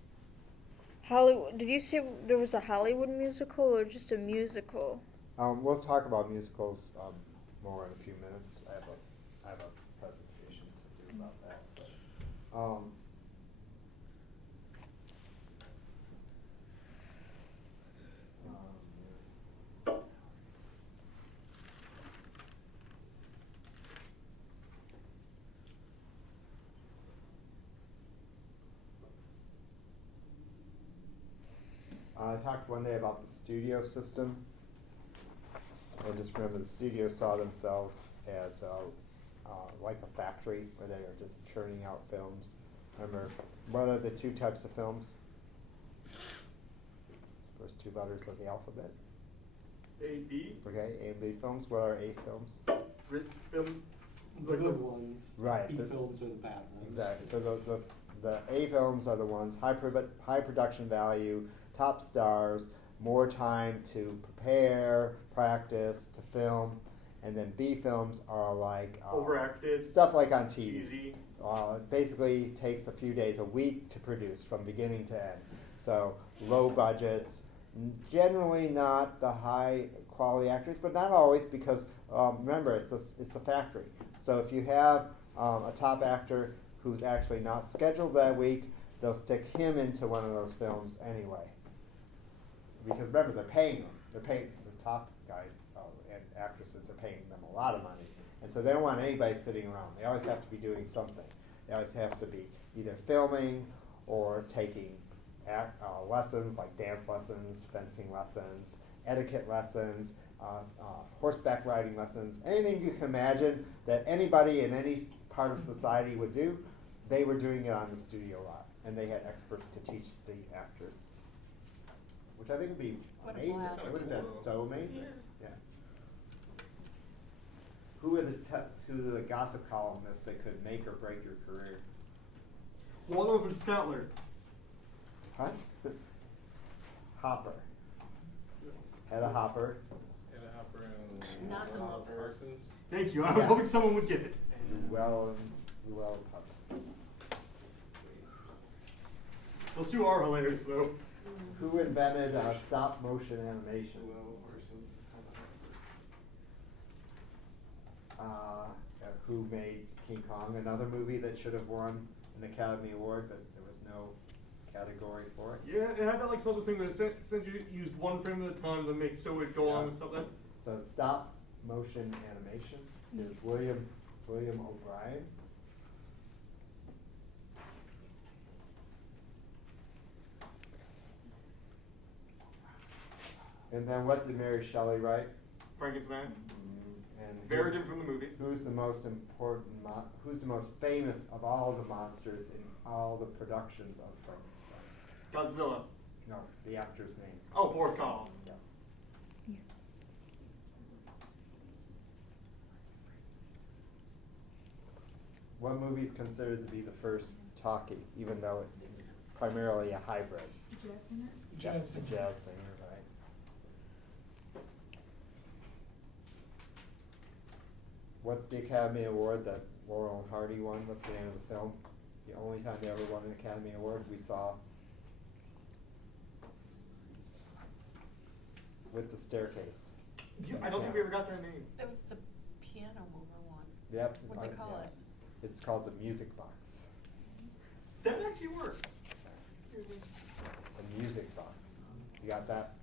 Hollywood. Did you say there was a Hollywood musical or just a musical? We'll talk about musicals more in a few minutes. I have a presentation to do about that. But, I talked one day about the studio system. And just remember, the studio saw themselves as like a factory where they are just churning out films. Remember, what are the two types of films? First two letters of the alphabet. A, B. Okay, A and B films. What are A films? Film. The good ones. Right, B the- films are the bad ones. Exactly. So the A films are the ones high production value, top stars, more time to prepare, practice, to film, and then B films are like Overacted. stuff like on TV. Cheesy. It basically takes a few days, a week to produce from beginning to end. So low budgets, generally not the high quality actors, but not always, because remember, it's a factory. So if you have a top actor who's actually not scheduled that week, they'll stick him into one of those films anyway. Because remember, they're paying them. They're paying the top guys and actresses are paying them a lot of money. And so they don't want anybody sitting around. They always have to be doing something. They always have to be either filming or taking lessons, like dance lessons, fencing lessons, etiquette lessons, horseback riding lessons, anything you can imagine that anybody in any part of society would do, they were doing it on the studio lot. And they had experts to teach the actors, which I think would be What a amazing. blast. It would have been so amazing. Yeah. Yeah. Who are the gossip columnists that could make or break your career? Waldorf and Statler. What? Hopper. Hedda Hopper. And a Hopper and Not the Bob Lopez. Parsons. Thank you. I was Yes. hoping someone would get it. Llewellyn Parsons. Those two are hilarious, though. Who invented stop motion animation? Well, Parsons. Who made King Kong, another movie that should have won an Academy Award, but there was no category for it. Yeah, it had that like special thing that essentially used one frame at a time to make so it go on and stuff like that. So stop motion animation is William O'Brien. And then what did Mary Shelley write? Frankenstein. And Very who's- different from the movie. Who's the most important? Who's the most famous of all the monsters in all the productions of Frankenstein? Godzilla. No, the actor's name. Oh, Boris Karloff. Yeah. What movie is considered to be the first talkie, even though it's primarily a hybrid? Jazz singer? Jazz singer, right? What's the Academy Award that Laurel and Hardy won? What's the name of the film? The only time they ever won an Academy Award we saw. With the staircase. I don't think we ever got that name. That was the piano mover one. Yep. What do they call yeah. it? It's called the Music Box. That actually works. The Music Box. You got that?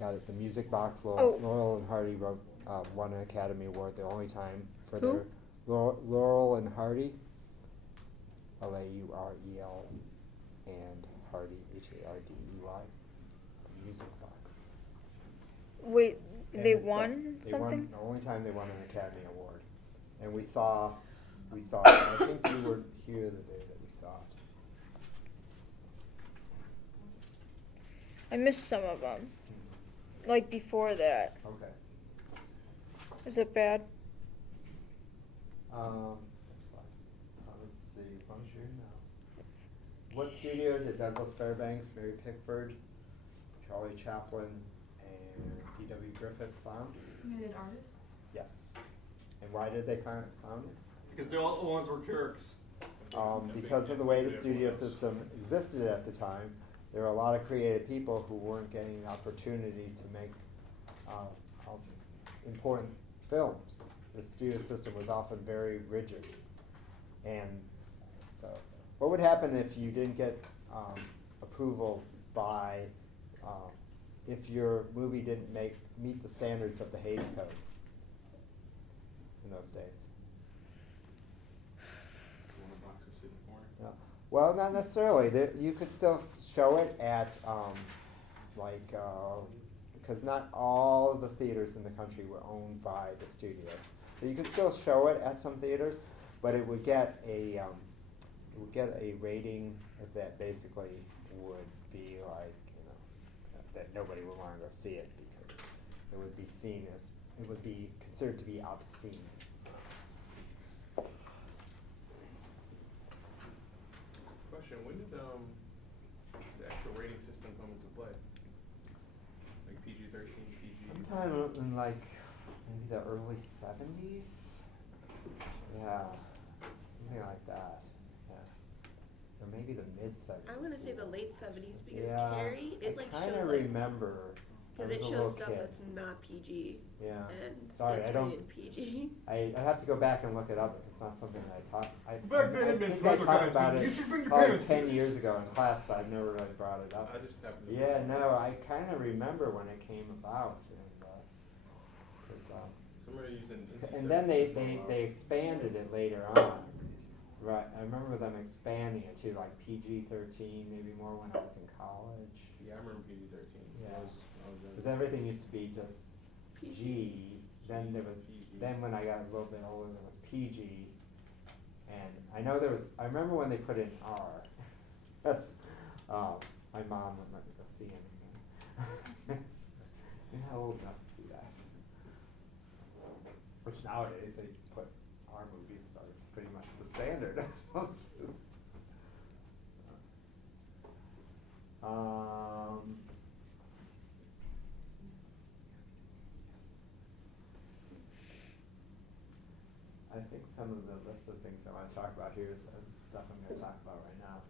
Got it. The Music Box. Oh. Laurel and Hardy won an Academy Award the only time for Who? their Laurel and Hardy. Laurel and Hardy Hardey. The Music Box. Wait, And they it's, won they something? Won, the only time they won an Academy Award, and we saw. I think you were here the day that we saw it. I missed some of them. Like before that. Okay. Is it bad? That's fine. Let's see. As long as you're here now. What studio did Douglas Fairbanks, Mary Pickford, Charlie Chaplin, and D.W. Griffith found? United Artists? Yes. And why did they found it? Because they all the ones were jerks. Because of the way the studio system existed at the time, there were a lot of creative people who weren't getting the opportunity to make important films. The studio system was often very rigid. And so, what would happen if you didn't get approval by, if your movie didn't meet the standards of the Hays Code in those days? No. Well, not necessarily. You could still show it at, because not all of the theaters in the country were owned by the studios. So you could still show it at some theaters, but it would get a rating that basically would be like, that nobody would want to go see it because it would be considered to be obscene. Question, when did the actual rating system come into play? Like PG-13, PG? Sometime in maybe the early 70s? Yeah, something like that, yeah. Or maybe the mid-70s. I want to say the late 70s because Yeah, Carrie, it like I shows kinda like, remember. because it shows stuff that's not PG. Yeah. And Sorry, it's I don't. rated PG. I have to go back and look it up. It's not something that I taught. I think I Parents, talked about you it should bring your probably parents to 10 this. years ago in class, but I've never really brought it up. I just happened to. Yeah, no, I kind of remember when it came about, Somebody using and then they expanded it later on. Right, I remember them expanding it to like PG-13, maybe more when I was in college. Yeah, I remember PG-13. Yeah, I was because everything used to be just G. Then there was PG. then when I got a little bit older, there was PG, and I know there was. I remember when they put in R. That's my mom wouldn't let me go see anything. You're not old enough to see that. Which nowadays they put R movies are pretty much the standard as most movies. I think some of the list of things I want to talk about here is stuff I'm going to talk about right now.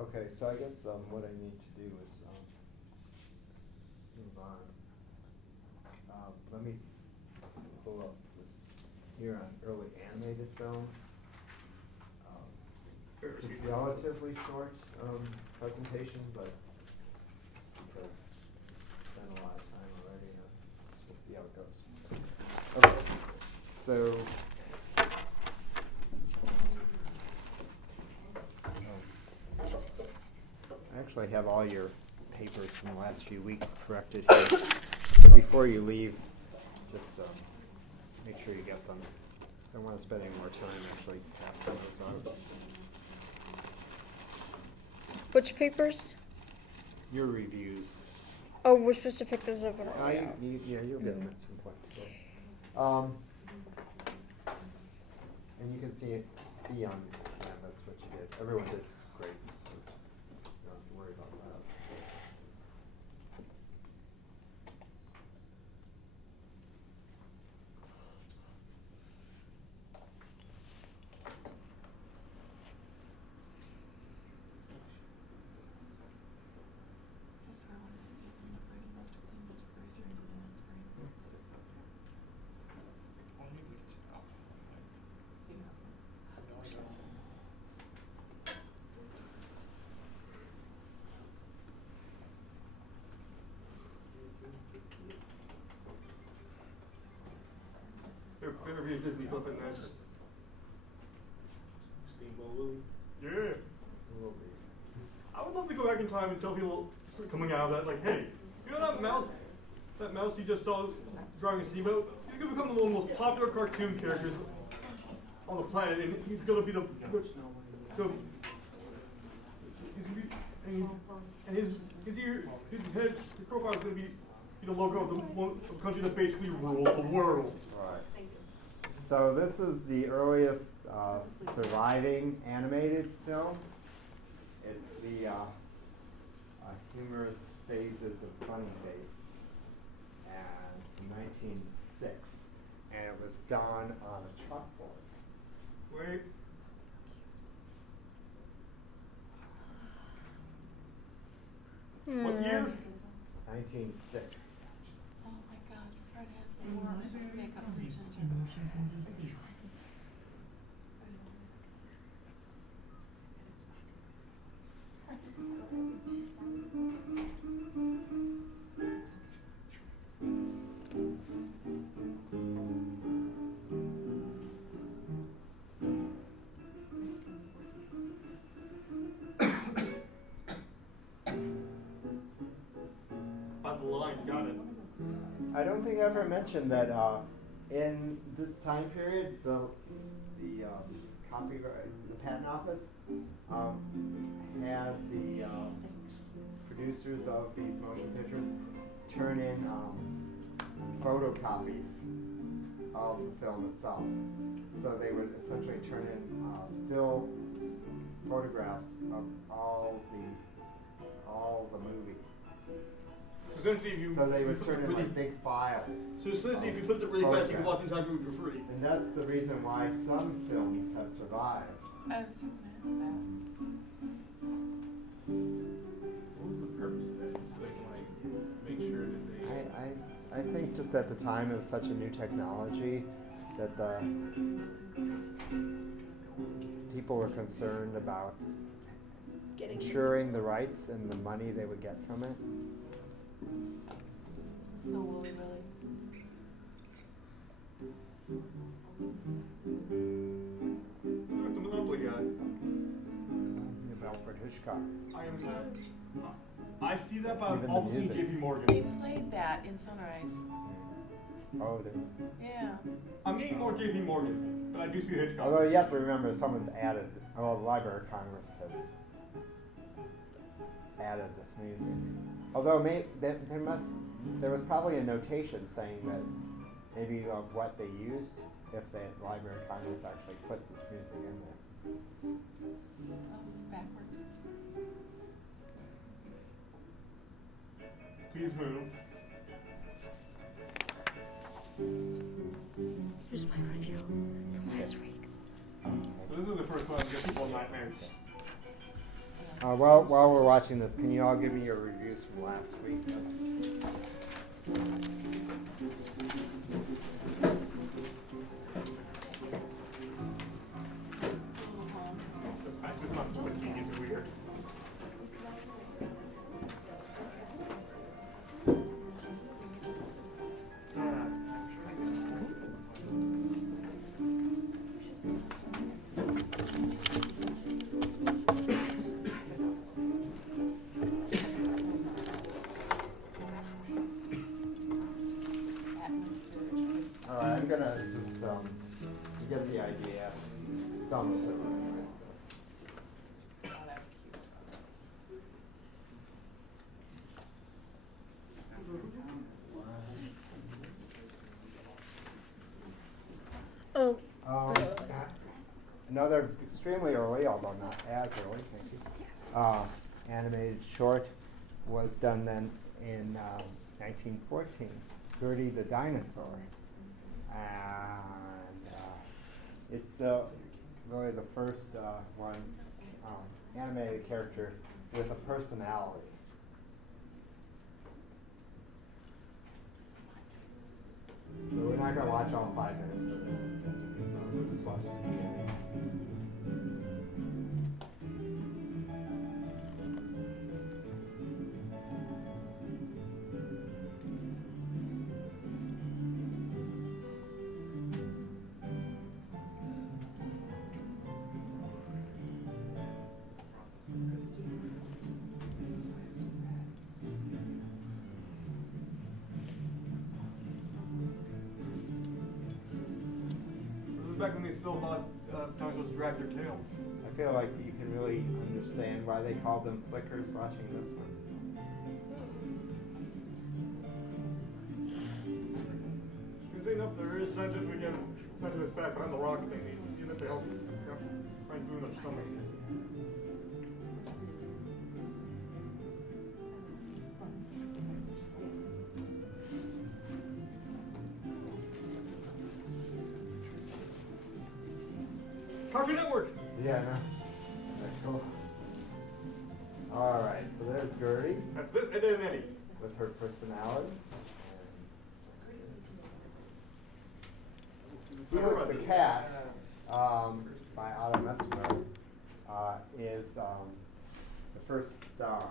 Okay, so I guess what I need to do is move on. Let me pull up this here on early animated films. It's a relatively short presentation, but it's because I spent a lot of time already. We'll see how it goes. Okay, so. I actually have all your papers from the last few weeks corrected here. So before you leave, just make sure you get them. I don't want to spend any more time actually passing those on. Which papers? Your reviews. Oh, we're supposed to pick those up when we're out. Yeah, you'll get them at some point today. And you can see on Canvas what you did. Everyone did great, so you don't have to worry about that. That's where I wanted to do some upgrading master clean, but it's easier to do than that screen. Oh, maybe we should, oh, Do you have one? no, I don't. Better be a Disney clip in this. Steamboat Willie. Yeah. I would love to go back in time and tell people coming out of that, like, hey, you know that mouse you just saw driving a steamboat? He's gonna become one of the most popular cartoon characters on the planet, and he's gonna be his profile is gonna be the logo of the country that basically rules the world. Right. So this is the earliest surviving animated film. It's the humorous phases of Funny Face, and from 1906, and it was done on a chalkboard. 6. Oh my God, Fred has some more makeup than Ginger. About the line, got it. I don't think I ever mentioned that in this time period, the copyright, the patent office had the producers of these motion pictures turn in photocopies of the film itself. So they would essentially turn in still photographs of all the movie. So essentially, if you So they would if turn in really- like big files. So essentially, if you flipped it really fast, you could watch the entire movie for free. And that's the reason why some films have survived. I was just gonna ask What was the purpose of that? Just so they can like make sure that they. I think just at the time it was such a new technology that the people were concerned about Getting ensuring the rights and the money they would get from it. that. So will we really? Look at the Monopoly guy. Of Alfred Hitchcock. I see that, but Even I've the also seen music. J.P. They Morgan. played that in Sunrise. Oh, Yeah. I'm getting more J.P. Morgan, but I do see Hitchcock. although you have to remember someone's added, the Library of Congress has added this music. Although there was probably a notation saying that maybe of what they used if the Library of Congress actually put this music in there. Oh, backwards. Please move. Here's my review from last week. So this is the first one I get people nightmares. While we're watching this, can you all give me your reviews from last week? I just thought the keys are weird. Alright, I'm gonna just you get the idea. It's almost similar anyway, so. Oh, that's cute. Oh, Another extremely early, although not as early, thank you, animated short was done then in 1914, Gertie the Dinosaur. And it's really the first one animated character with a personality. So we're not going to watch all 5 minutes of it. We'll just watch the beginning. This is back when they still thought dinosaurs drag their tails. I feel like you can really understand why they called them flickers watching this one. Interesting enough, there is scientific fact behind the rock they need it to help find food in their stomach. Cartoon Network! Yeah, no. That's cool. Alright, so there's Gertie. That's this Ed and Eddie. with her personality. Felix the Cat, by Otto Mesmer, is the first star.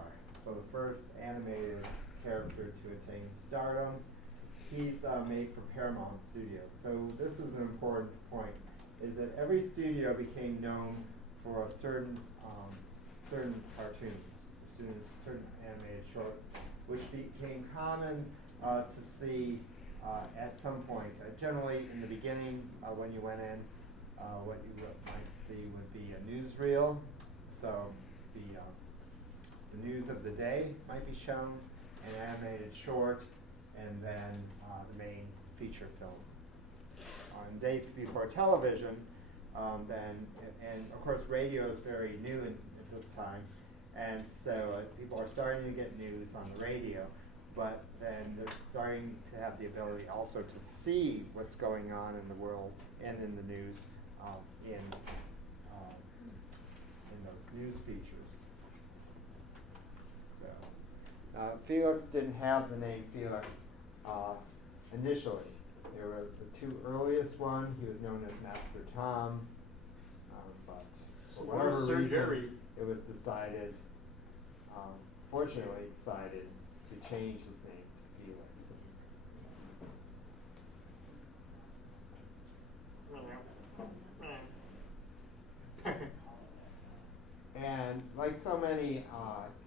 So the first animated character to attain stardom. He's made for Paramount Studios. So this is an important point, is that every studio became known for a certain cartoons, certain animated shorts, which became common to see at some point. Generally, in the beginning, when you went in, what you might see would be a newsreel. So the news of the day might be shown, an animated short, and then the main feature film. On days before television, and of course radio is very new at this time, and so people are starting to get news on the radio, but then they're starting to have the ability also to see what's going on in the world and in the news in those news features. So Felix didn't have the name Felix initially. There were the two earliest one. He was known as Master Tom, but for whatever Sir reason, Jerry. it was decided, fortunately decided, to change his name to Felix. And like so many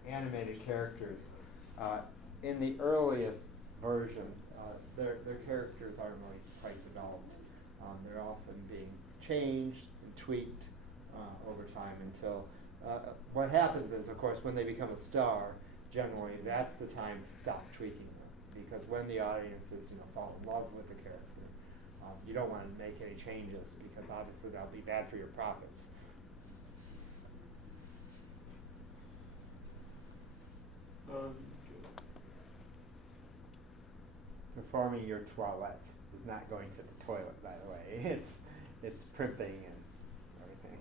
animated characters, in the earliest versions, their characters aren't really quite developed. They're often being changed and tweaked over time until what happens is, of course, when they become a star, generally that's the time to stop tweaking them, because when the audiences fall in love with the character, you don't want to make any changes because obviously that'll be bad for your profits. Performing your toilette is not going to the toilet, by the way. It's primping and everything.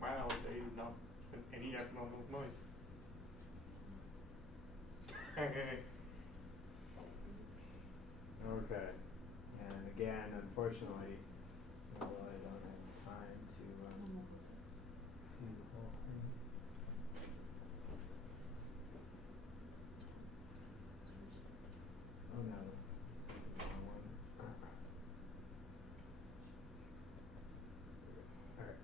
Wow, they not spend any abnormal noise. Okay. And again, unfortunately, I really don't have time to see the whole thing. Oh no, this is the wrong one. Alright.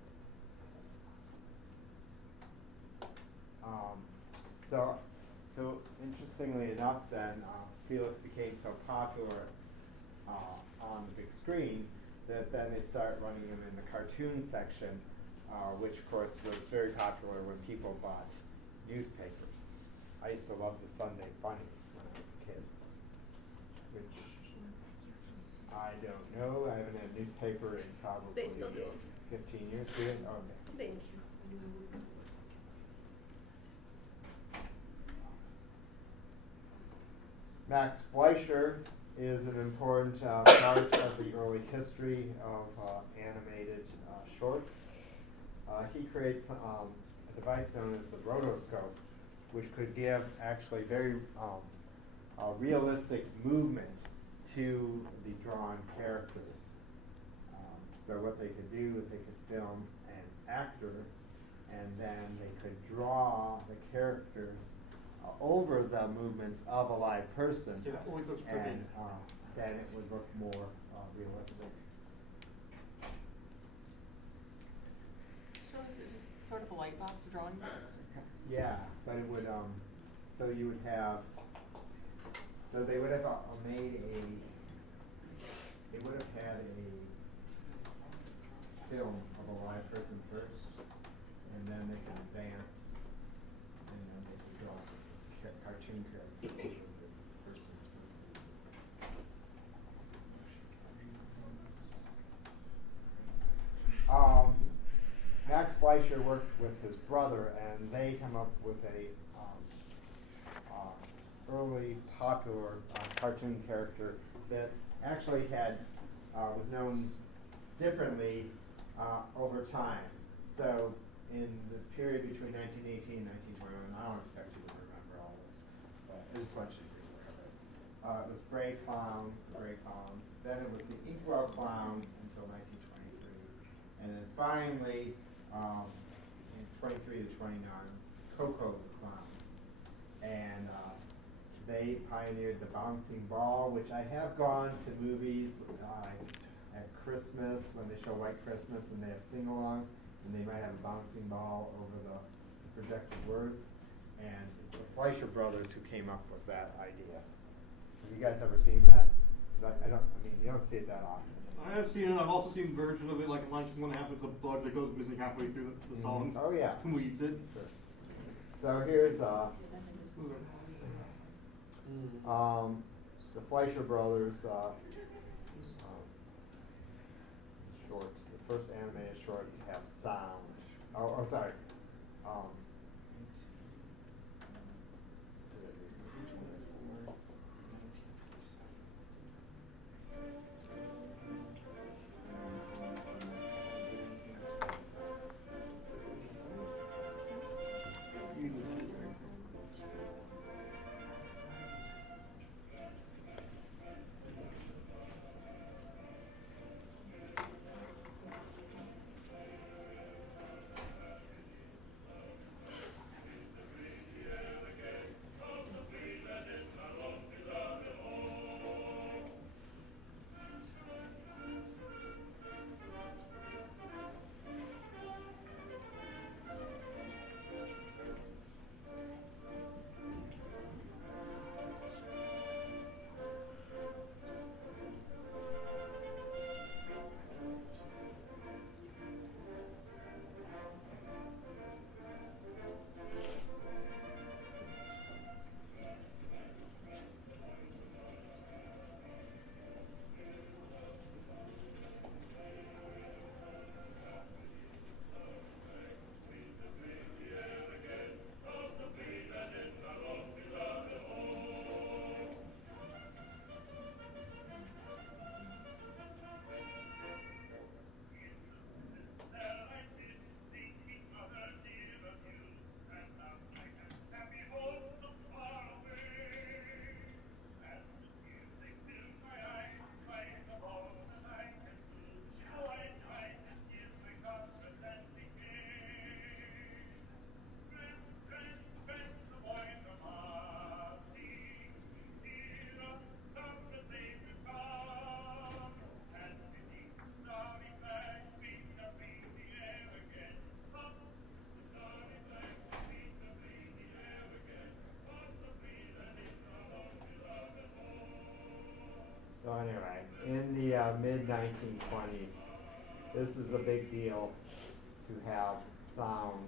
So interestingly enough, then Felix became so popular on the big screen that then they started running him in the cartoon section, which of course was very popular when people bought newspapers. I used to love the Sunday Funnies when I was a kid, which I don't know. I haven't had a newspaper in probably They still do. 15 years. Do you? Okay. Thank you. Max Fleischer is an important part of the early history of animated shorts. He creates a device known as the rotoscope, which could give actually very realistic movement to the drawn characters. So what they could do is they could film an actor, and then they could draw the characters over the movements of a live person, Yeah, that always looks pretty. and then it would look more realistic. So is it just sort of a light box drawing box? Yeah, but it would, so you would have, so they would have made they would have had a film of a live person first, and then they could advance, and then they could draw cartoon characters over the person's movements. Max Fleischer worked with his brother, and they come up with a early popular cartoon character that actually had was known differently over time. So in the period between 1918 and 1921, I don't expect you to remember all this, but I just want you to be aware of it. It was Gray Clown, then it was the Inkwell Clown until 1923, and then finally, in 23 to 29, Coco the Clown. And they pioneered the bouncing ball, which I have gone to movies at Christmas, when they show White Christmas and they have sing-alongs, and they might have a bouncing ball over the projected words. And it's the Fleischer Brothers who came up with that idea. Have you guys ever seen that? 'Cause I mean, you don't see it that often. I have seen it. I've also seen a version of it, like in Lion King 1.5, it's a bug that goes missing halfway through the song. Oh yeah. Who eats it? Sure. So here's the Fleischer Brothers short, the first animated short to have sound. Oh, sorry. So anyway, in the mid-1920s, this is a big deal to have sound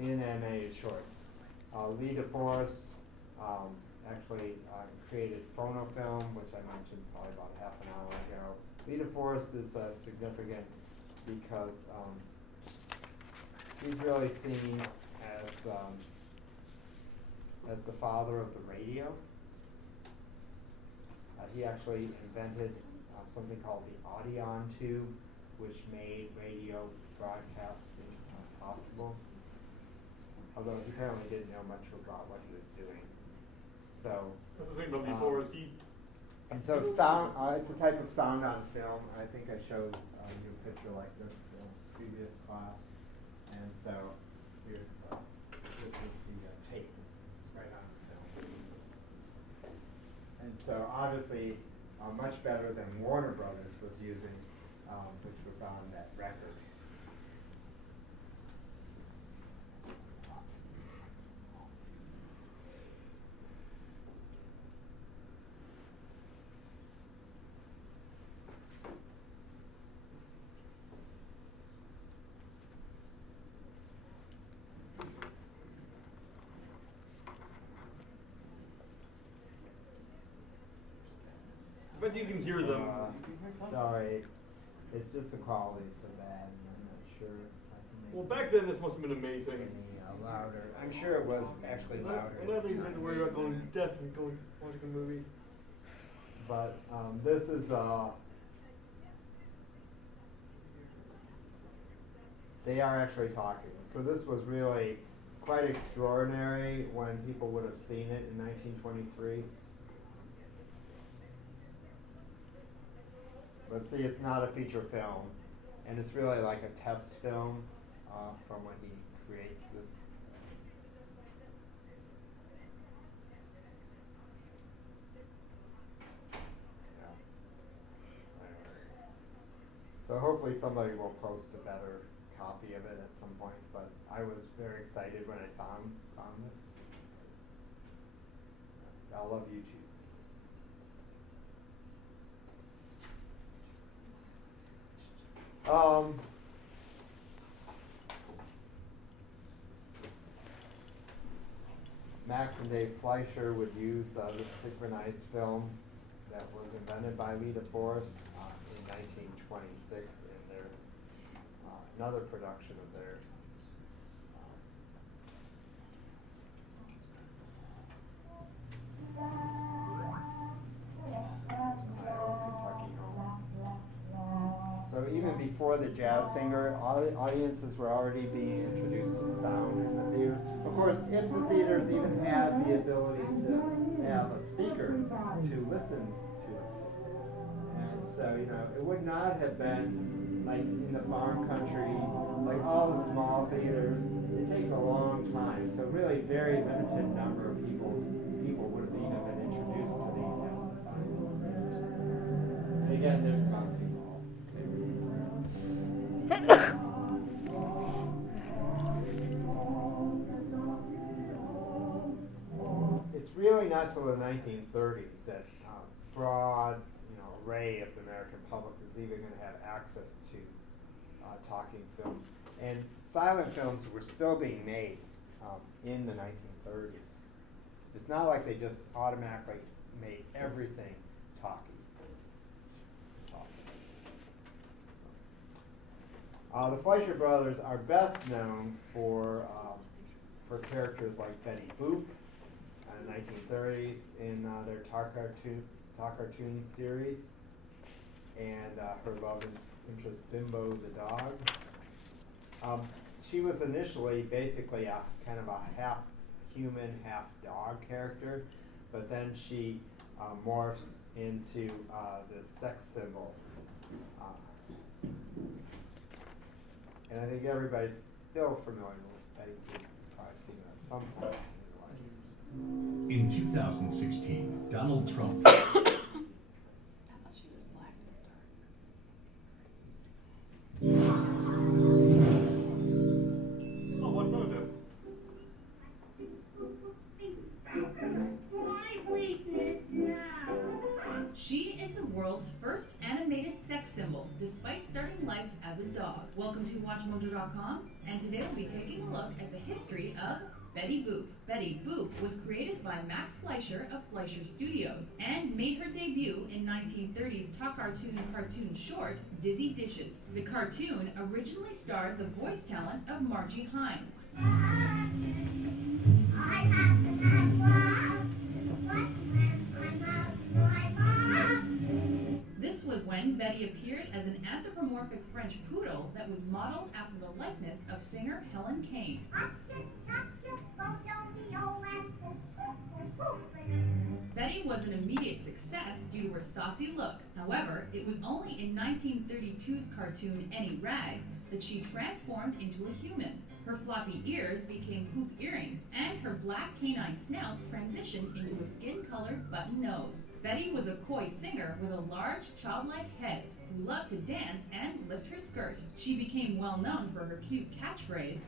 in animated shorts. Lee DeForest actually created phonofilm, which I mentioned probably about half an hour ago. Lee DeForest is significant because he's really seen as the father of the radio. He actually invented something called the Audion tube, which made radio broadcasting possible. Although he apparently didn't know much about what he was doing. So That's the thing about before is he. And so sound, it's a type of sound on film. I think I showed you a picture like this in a previous class. And so this is the tape. It's right on film. And so obviously much better than Warner Brothers was using, which was on that record. But you can hear them. Sorry, it's just the quality's so bad, and I'm not sure I can make Well, back then this must have been amazing. any louder. I'm sure it was actually louder. I'm not even to worry about going deaf and going watching a movie. But this is they are actually talking. So this was really quite extraordinary when people would have seen it in 1923. But see, it's not a feature film, and it's really like a test film from when he creates this. Yeah. So hopefully somebody will post a better copy of it at some point, but I was very excited when I found this. I love YouTube. Max and Dave Fleischer would use the synchronized film that was invented by Lita Forrest in 1926 in their another production of theirs. Kentucky Home. So even before the jazz singer, audiences were already being introduced to sound in the theaters. Of course, if the theaters even had the ability to have a speaker to listen to it. And so, you know, it would not have been like in the farm country, like all the small theaters. It takes a long time. So really very limited number of people would have even been introduced to these at the time. And again, there's the bouncing ball. It's really not till the 1930s that broad, array of the American public is even going to have access to talking films. And silent films were still being made in the 1930s. It's not like they just automatically made everything talking. The Fleischer brothers are best known for characters like Betty Boop in the 1930s in their Tar Cartoon series, and her love interest Bimbo the dog. She was initially basically a kind of a half human, half dog character, but then she morphs into this sex symbol. And I think everybody's still familiar with Betty Boop. You've probably seen her at some point in your life. In 2016, Donald Trump. I thought she was black to start. Oh, what about that? She is the world's first animated sex symbol, despite starting life as a dog. Welcome to WatchMojo.com, and today we'll be taking a look at the history of Betty Boop. Betty Boop was created by Max Fleischer of Fleischer Studios and made her debut in 1930's talk cartoon short, Dizzy Dishes. The cartoon originally starred the voice talent of Margie Hines. This was when Betty appeared as an anthropomorphic French poodle that was modeled after the likeness of singer Helen Kane. Betty was an immediate success due to her saucy look. However, it was only in 1932's cartoon Any Rags that she transformed into a human. Her floppy ears became hoop earrings, and her black canine snout transitioned into a skin-colored button nose. Betty was a coy singer with a large, childlike head who loved to dance and lift her skirt. She became well known for her cute catchphrase,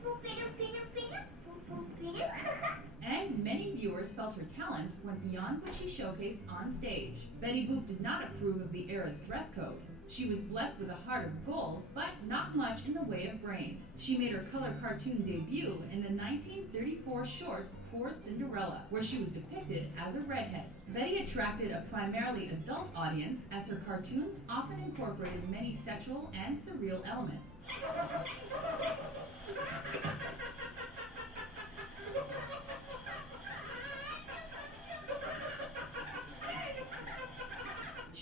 and many viewers felt her talents went beyond what she showcased on stage. Betty Boop did not approve of the era's dress code. She was blessed with a heart of gold, but not much in the way of brains. She made her color cartoon debut in the 1934 short Poor Cinderella, where she was depicted as a redhead. Betty attracted a primarily adult audience, as her cartoons often incorporated many sexual and surreal elements.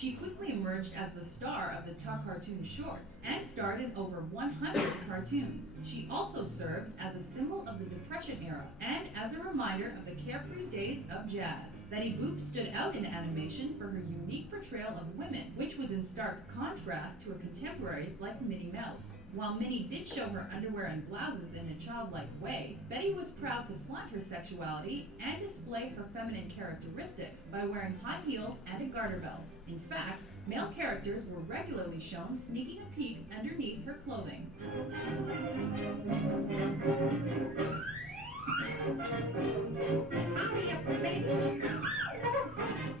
She quickly emerged as the star of the Ta Cartoon shorts and starred in over 100 cartoons. She also served as a symbol of the Depression era and as a reminder of the carefree days of jazz. Betty Boop stood out in animation for her unique portrayal of women, which was in stark contrast to her contemporaries like Minnie Mouse. While Minnie did show her underwear and blouses in a childlike way, Betty was proud to flaunt her sexuality and display her feminine characteristics by wearing high heels and a garter belt. In fact, male characters were regularly shown sneaking a peek underneath her clothing.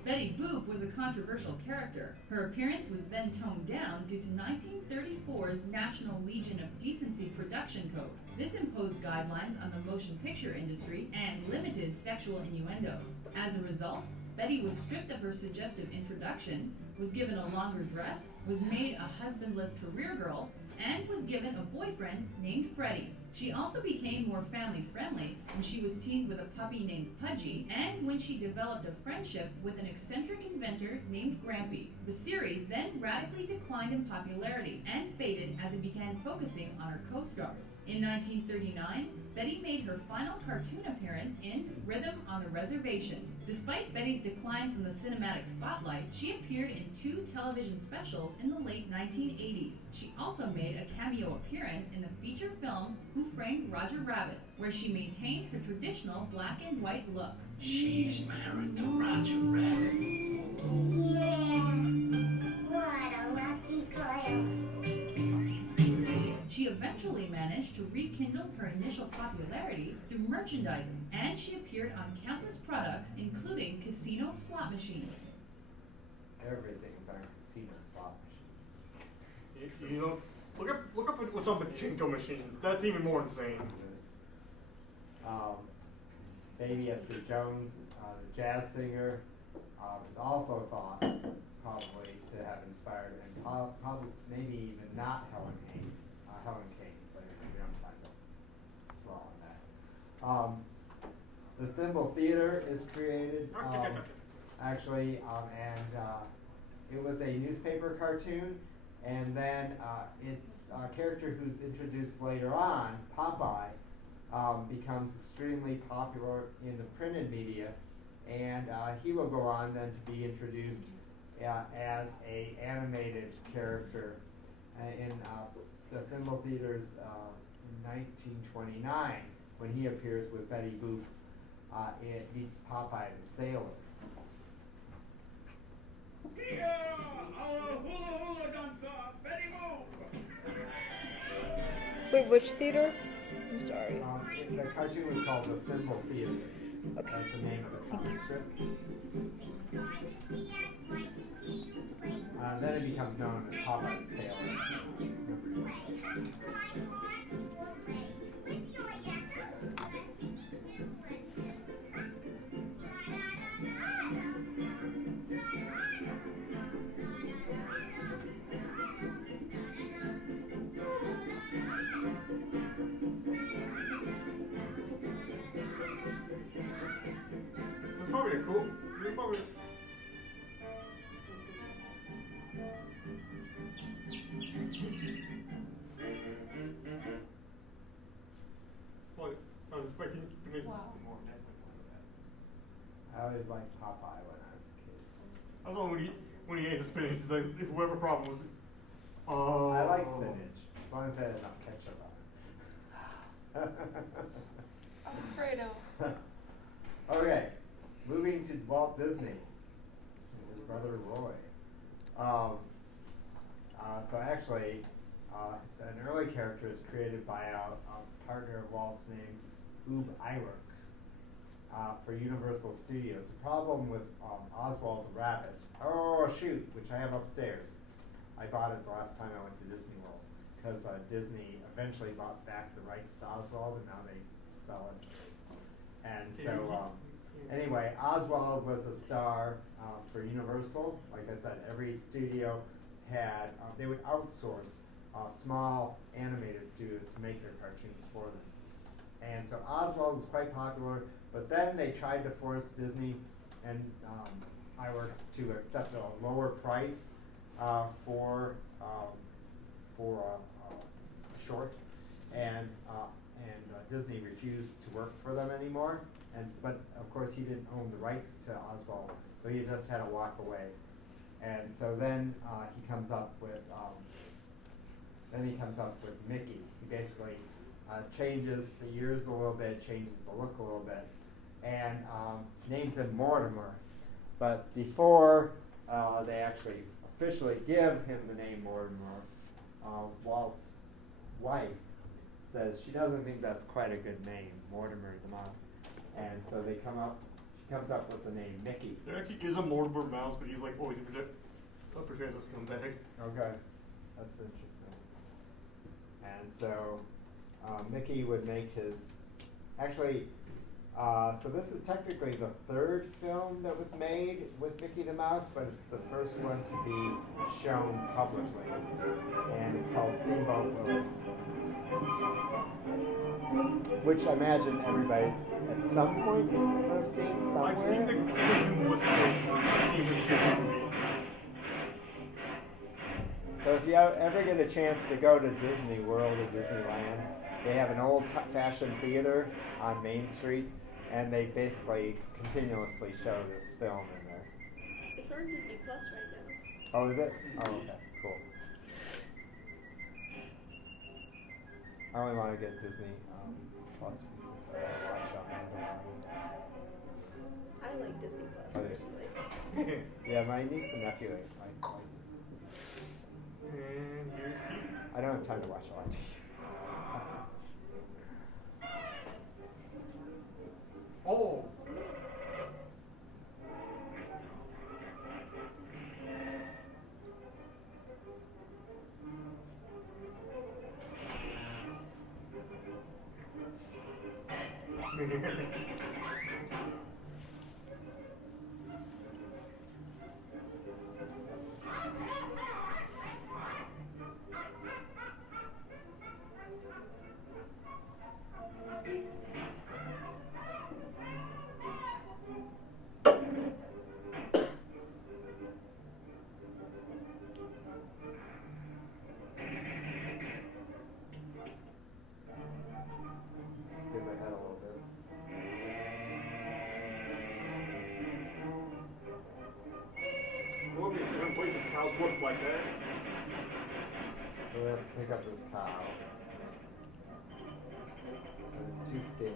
Betty Boop was a controversial character. Her appearance was then toned down due to 1934's National Legion of Decency Production Code. This imposed guidelines on the motion picture industry and limited sexual innuendos. As a result, Betty was stripped of her suggestive introduction, was given a longer dress, was made a husbandless career girl, and was given a boyfriend named Freddie. She also became more family-friendly when she was teamed with a puppy named Pudgy, and when she developed a friendship with an eccentric inventor named Grampy. The series then radically declined in popularity and faded as it began focusing on her co-stars. In 1939, Betty made her final cartoon appearance in Rhythm on the Reservation. Despite Betty's decline from the cinematic spotlight, she appeared in 2 television specials in the late 1980s. She also made a cameo appearance in the feature film Who Framed Roger Rabbit, where she maintained her traditional black and white look. She's married to Roger Rabbit. Yeah, what a lucky girl. She eventually managed to rekindle her initial popularity through merchandising, and she appeared on countless products, including casino slot machines. Everything's on casino slot machines. You know, look up what's on pachinko machines. That's even more insane. Baby Esther Jones, the jazz singer, is also thought probably to have inspired, and probably maybe even not Helen Kane, but we don't talk about that. The Thimble Theater is created, actually, and it was a newspaper cartoon, and then its character who's introduced later on, Popeye, becomes extremely popular in the printed media, and he will go on then to be introduced as a animated character in the Thimble Theater's in 1929, when he appears with Betty Boop. It meets Popeye the Sailor. Wait, which theater? I'm sorry. The cartoon was called The Thimble Theater. Okay. That's the name of the comic strip. Then it becomes known as Popeye the Sailor. That's probably a cool. That's probably. Well, I was expecting to make Wow. more. I always liked Popeye when I was a kid. I was when he ate the spinach, it's like whoever problem was. I like spinach, as long as I had enough ketchup on it. Alfredo. Okay, moving to Walt Disney and his brother Roy. So actually, an early character is created by a partner of Walt's named Oob Iwerks for Universal Studios. The problem with Oswald the Rabbit, which I have upstairs. I bought it the last time I went to Disney World, because Disney eventually bought back the rights to Oswald, and now they sell it. And so, anyway, Oswald was a star for Universal. Like I said, every studio had, they would outsource small animated studios to make their cartoons for them. And so Oswald was quite popular, but then they tried to force Disney and iWorks to accept a lower price for a short, and Disney refused to work for them anymore. But of course he didn't own the rights to Oswald, so he just had to walk away. And so then he comes up with Mickey. He basically changes the ears a little bit, changes the look a little bit, and names him Mortimer. But before they actually officially give him the name Mortimer, Walt's wife says she doesn't think that's quite a good name, Mortimer the Mouse. And so she comes up with the name Mickey. There actually is a Mortimer Mouse, but he's like always portrays as a scumbag. Okay, that's interesting. And so Mickey would make his, actually, so this is technically the third film that was made with Mickey the Mouse, but it's the first one to be shown publicly. And it's called Steamboat Willie, which I imagine everybody's at some points have seen somewhere. I've seen the Griffin Whistle favorite Disney movie. So if you ever get a chance to go to Disney World or Disneyland, they have an old-fashioned theater on Main Street, and they basically continuously show this film in there. It's on Disney Plus right now. Oh, is it? Oh, okay, cool. I only want to get Disney Plus because I want to watch Mandalorian. I like Disney Plus Oh, yeah. personally. Yeah, my niece and nephew like And here's Pete. I don't have time to watch a lot of TV. Oh! Skip ahead a little bit. What would be a different place if cows looked like that? So we have to pick up this cow. But it's too skinny.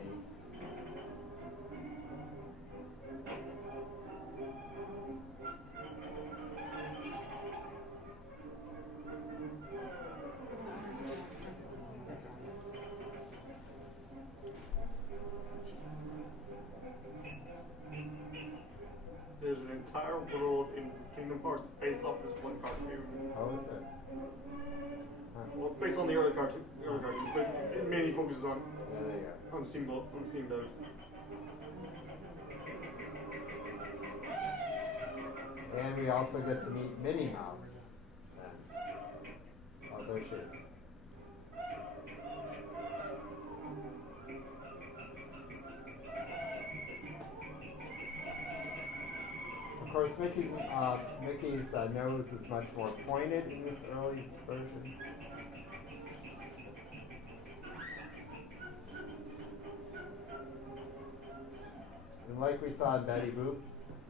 There's an entire world in Kingdom Hearts based off this one cartoon. How is it? Well, based on the other cartoons, but it mainly focuses on There you go. Steamboat. And we also get to meet Minnie Mouse. Then. Oh, there she is. Of course, Mickey's nose is much more pointed in this early version. And like we saw in Betty Boop,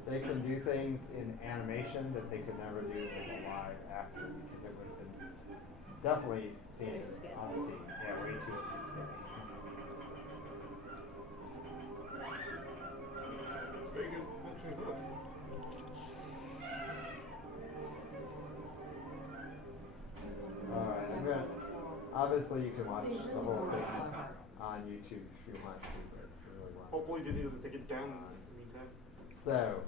they can do things in animation that they could never do with a live actor because it would have been definitely seen as obscene. Yeah, way too risque. Very good. Alright, obviously you can watch the whole thing on YouTube if you want to, but if you really want. Hopefully Disney doesn't take it down in the meantime. So,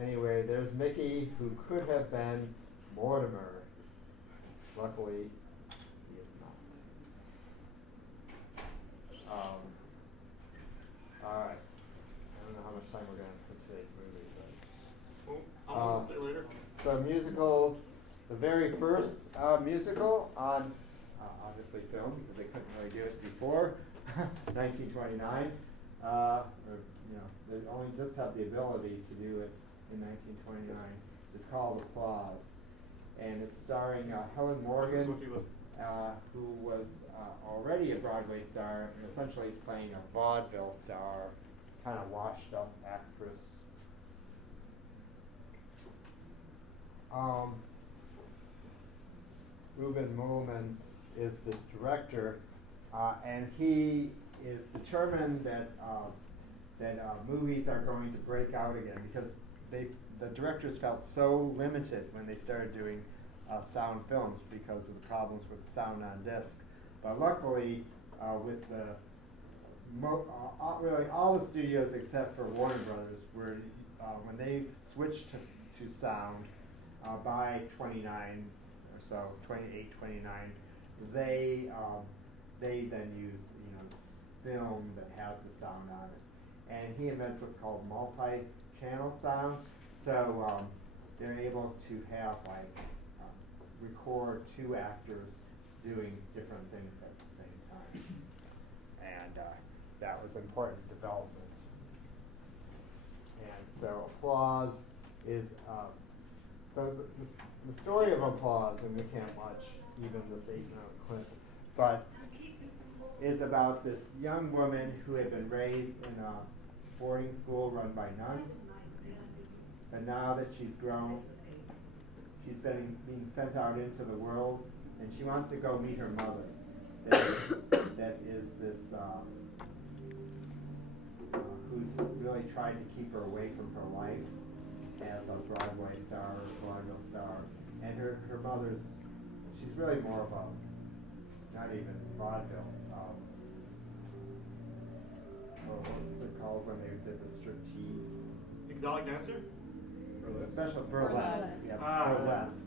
anyway, there's Mickey, who could have been Mortimer. Luckily, he is not. Alright. I don't know how much time we're going to have for today's movie, but. I'll stay later. So, musicals. The very first musical on, obviously film, because they couldn't really do it before, 1929. Or, they only just have the ability to do it in 1929. It's called Applause. And it's starring Helen Morgan, who was already a Broadway star, and essentially playing a vaudeville star, kind of washed up actress. Ruben Muhlman is the director, and he is determined that movies are going to break out again, because the directors felt so limited when they started doing sound films because of the problems with sound on disc. But luckily, with really all the studios except for Warner Brothers, when they switched to sound by 29 or so, 28, 29, they then use this film that has the sound on it. And he invents what's called multi-channel sound. So they're able to have record two actors doing different things at the same time. And that was important development. And so Applause is, the story of Applause, and we can't watch even this 8-minute clip, but is about this young woman who had been raised in a boarding school run by nuns. But now that she's grown, she's being sent out into the world, and she wants to go meet her mother. That is this, who's really tried to keep her away from her life as a Broadway star or vaudeville star. And her mother's, she's really more of a, not even vaudeville. What's it called when they did the striptease? Exotic dancer? Special burlesque. Yeah, burlesque.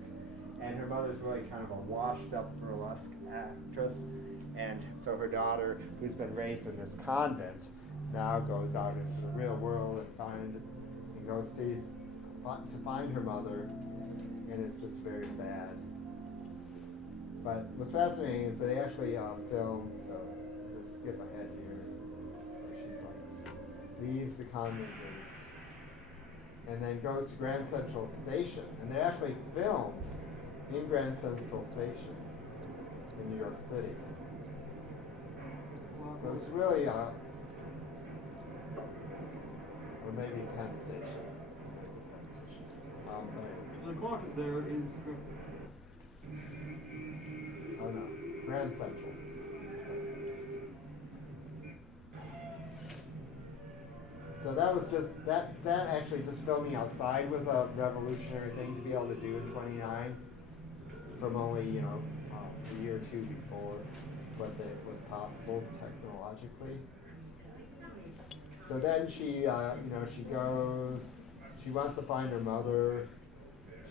And her mother's really kind of a washed-up burlesque actress. And so her daughter, who's been raised in this convent, now goes out into the real world and goes to find her mother, and it's just very sad. But what's fascinating is they actually film, so let's skip ahead here, where she's leaves the convent gates, and then goes to Grand Central Station, and they actually filmed in Grand Central Station in New York City. So it's really, or maybe Penn Station. The clock is there is. Oh no, Grand Central. So that was just, that actually just filming outside was a revolutionary thing to be able to do in 29 from only, a year or two before what was possible technologically. So then she, she wants to find her mother.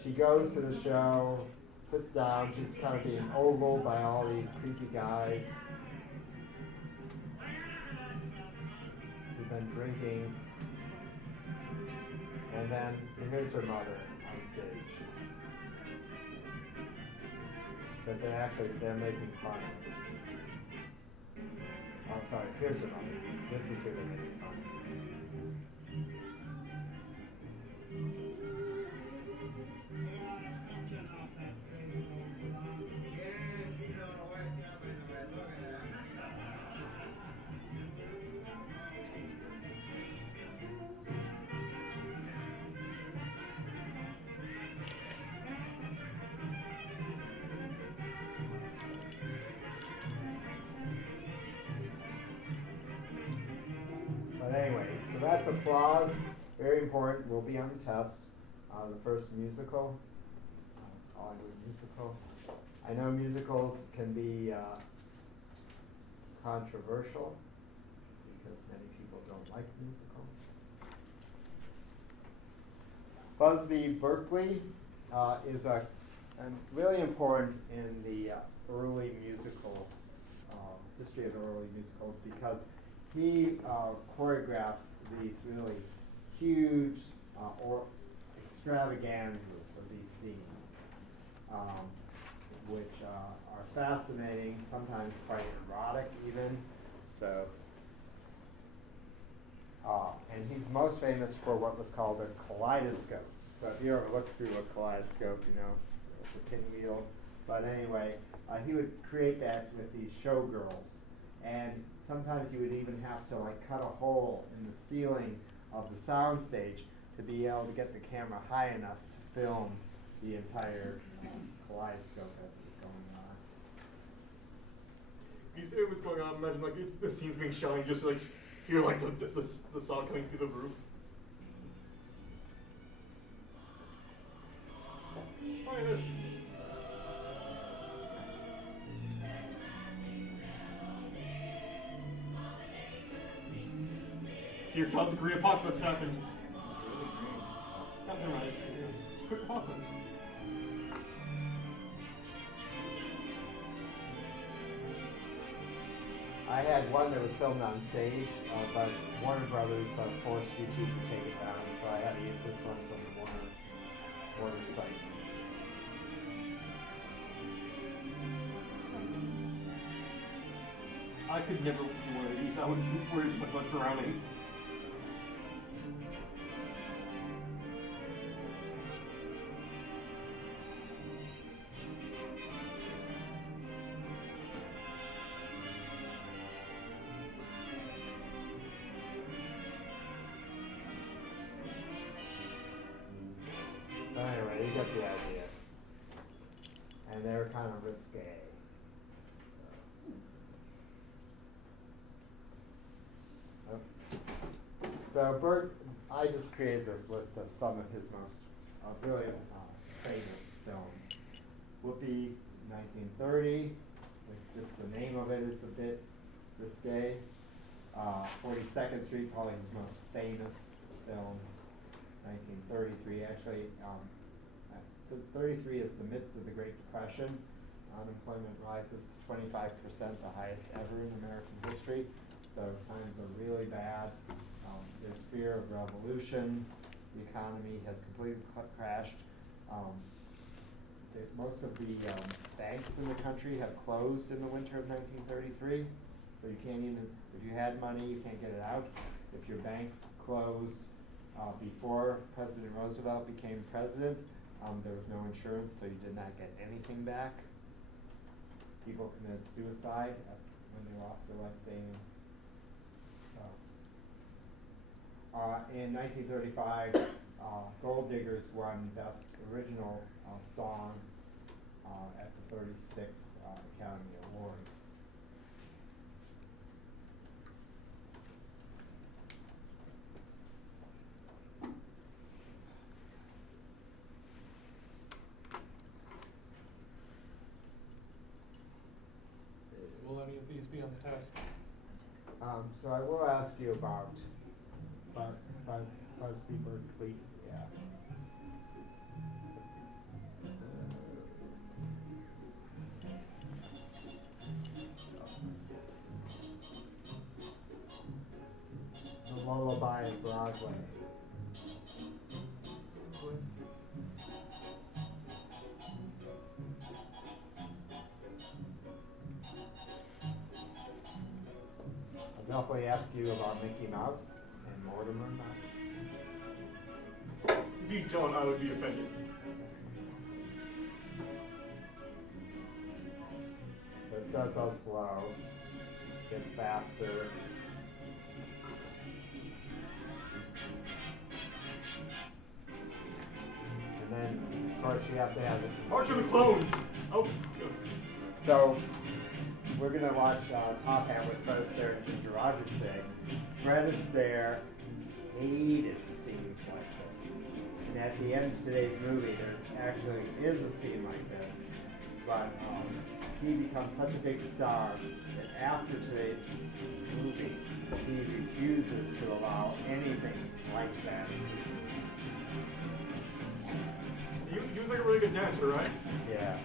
She goes to the show, sits down, she's kind of being ogled by all these creepy guys who've been drinking. And then here's her mother on stage. That they're making fun of. Oh, sorry, here's her mother. This is who they're making fun of. Anyway, so that's Applause. Very important. Will be on the test. The first musical, Hollywood musical. I know musicals can be controversial because many people don't like musicals. Busby Berkeley is really important in the early musical history of early musicals because he choreographs these really huge or extravaganzas of these scenes, which are fascinating, sometimes quite erotic even. So And he's most famous for what was called a kaleidoscope. So if you ever look through a kaleidoscope, you know, the pinwheel. But anyway, he would create that with these showgirls. And sometimes you would even have to like cut a hole in the ceiling of the soundstage to be able to get the camera high enough to film the entire kaleidoscope as it's going on. You say what's going on, imagine like it's the scene's being shown, you just like hear like the sound coming through the roof. Oh, yes. Dear God, the Great Apocalypse happened. Never mind. Quick apocalypse. I had one that was filmed on stage, but Warner Brothers forced YouTube to take it down, so I had to use this one from the Warner site. I could never do one of these. I would worry too much about drowning. Anyway, you get the idea. And they're kind of risque. So Burt, I just created this list of some of his most really famous films. Whoopi, 1930. Just the name of it is a bit risque. 42nd Street, probably his most famous film. 1933. Actually, 33 is the midst of the Great Depression. Unemployment rises to 25%, the highest ever in American history. So times are really bad. There's fear of revolution. The economy has completely crashed. Most of the banks in the country have closed in the winter of 1933. So you can't even, if you had money, you can't get it out. If your banks closed before President Roosevelt became president, there was no insurance, so you did not get anything back. People committed suicide when they lost their life savings. In 1935, Gold Diggers won Best Original Song at the 36th Academy Awards. Will any of these be on the test? So I will ask you about Busby Berkeley, yeah. The Lullaby at Broadway. I'll definitely ask you about Mickey Mouse and Mortimer Mouse. If you don't, I would be offended. So it starts out slow, gets faster. And then, of course, you have to have it. March of the Clones! Oh. So, we're going to watch Top Hat with Fred Astaire and Ginger Rogers today. Fred Astaire hated scenes like this. And at the end of today's movie, there's actually is a scene like this. But he becomes such a big star that after today's movie, he refuses to allow anything like that in his movies. He was like a really good dancer, right? Yeah.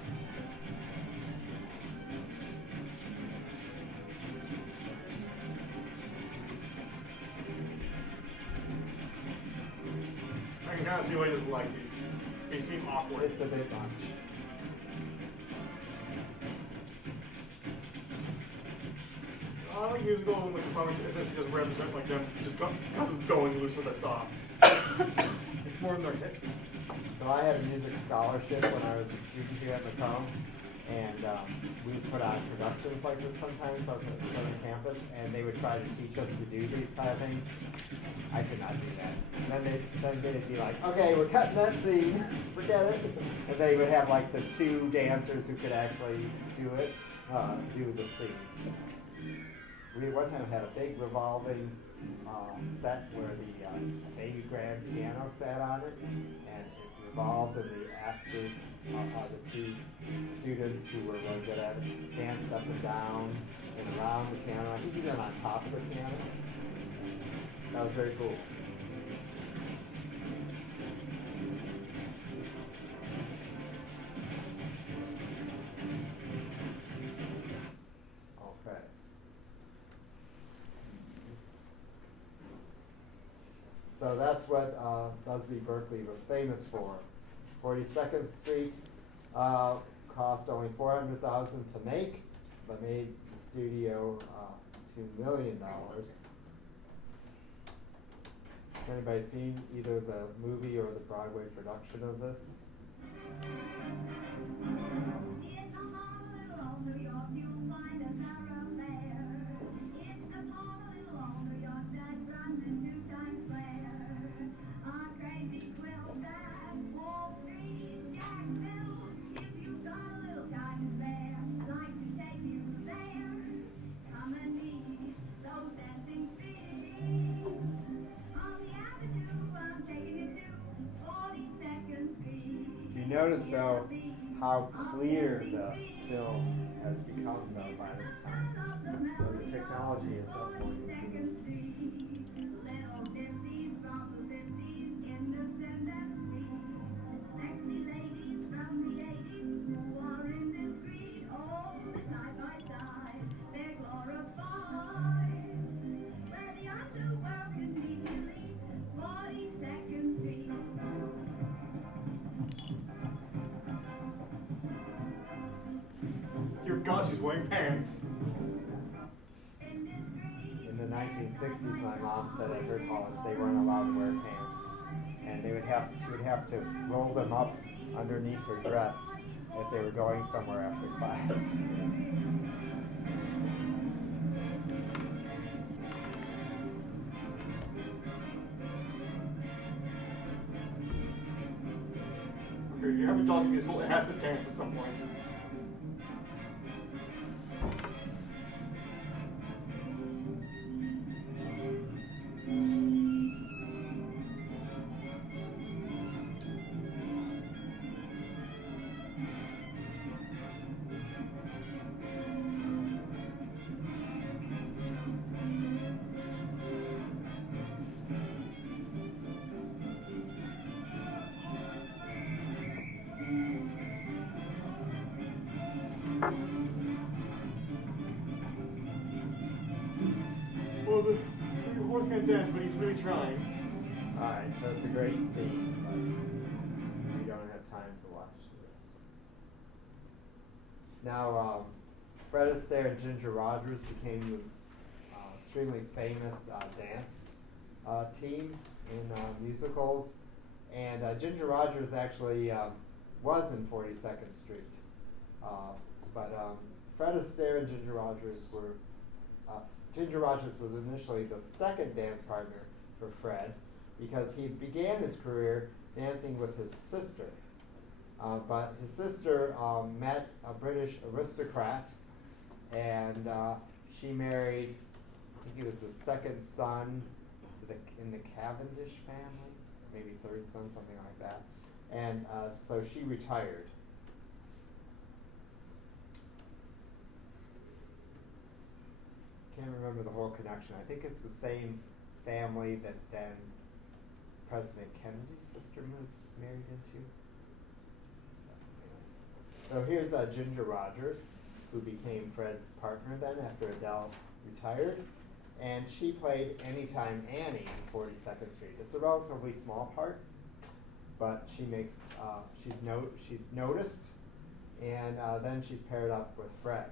I can kind of see why he doesn't like these. They seem awkward. It's a bit much. musical, and like the song essentially just represent like them just going loose with their thoughts. It's more in their head. So I had a music scholarship when I was a student here at Macomb, and we would put on productions like this sometimes on the Southern campus, and they would try to teach us to do these kind of things. I could not do that. And then they'd be like, okay, we're cutting that scene, forget it. And they would have like the two dancers who could actually do it, do the scene. We one time had a big revolving set where the baby grand piano sat on it, and it revolved, and the actors, the two students who were really good at it, danced up and down and around the piano. I think even on top of the piano. That was very cool. Okay. So that's what Busby Berkeley was famous for. 42nd Street cost only $400,000 to make, but made the studio $2 million. Has anybody seen either the movie or the Broadway production of this? Notice though how clear the film has become though by this time. So the technology is definitely God, she's wearing pants. In the 1960s, my mom said at her college they weren't allowed to wear pants, and she would have to roll them up underneath her dress if they were going somewhere after class. You have a dog musical, it has to dance at some point. Well, the horse can't dance, but he's really trying. Alright, so it's a great scene, but we don't have time to watch this. Now, Fred Astaire and Ginger Rogers became the extremely famous dance team in musicals. And Ginger Rogers actually was in 42nd Street. But Fred Astaire and Ginger Rogers were, Ginger Rogers was initially the second dance partner for Fred because he began his career dancing with his sister. But his sister met a British aristocrat, and she married, I think he was the second son in the Cavendish family, maybe third son, something like that. And so she retired. Can't remember the whole connection. I think it's the same family that then President Kennedy's sister married into. So here's Ginger Rogers, who became Fred's partner then after Adele retired. And she played Anytime Annie in 42nd Street. It's a relatively small part, but she makes, she's noticed, and then she's paired up with Fred.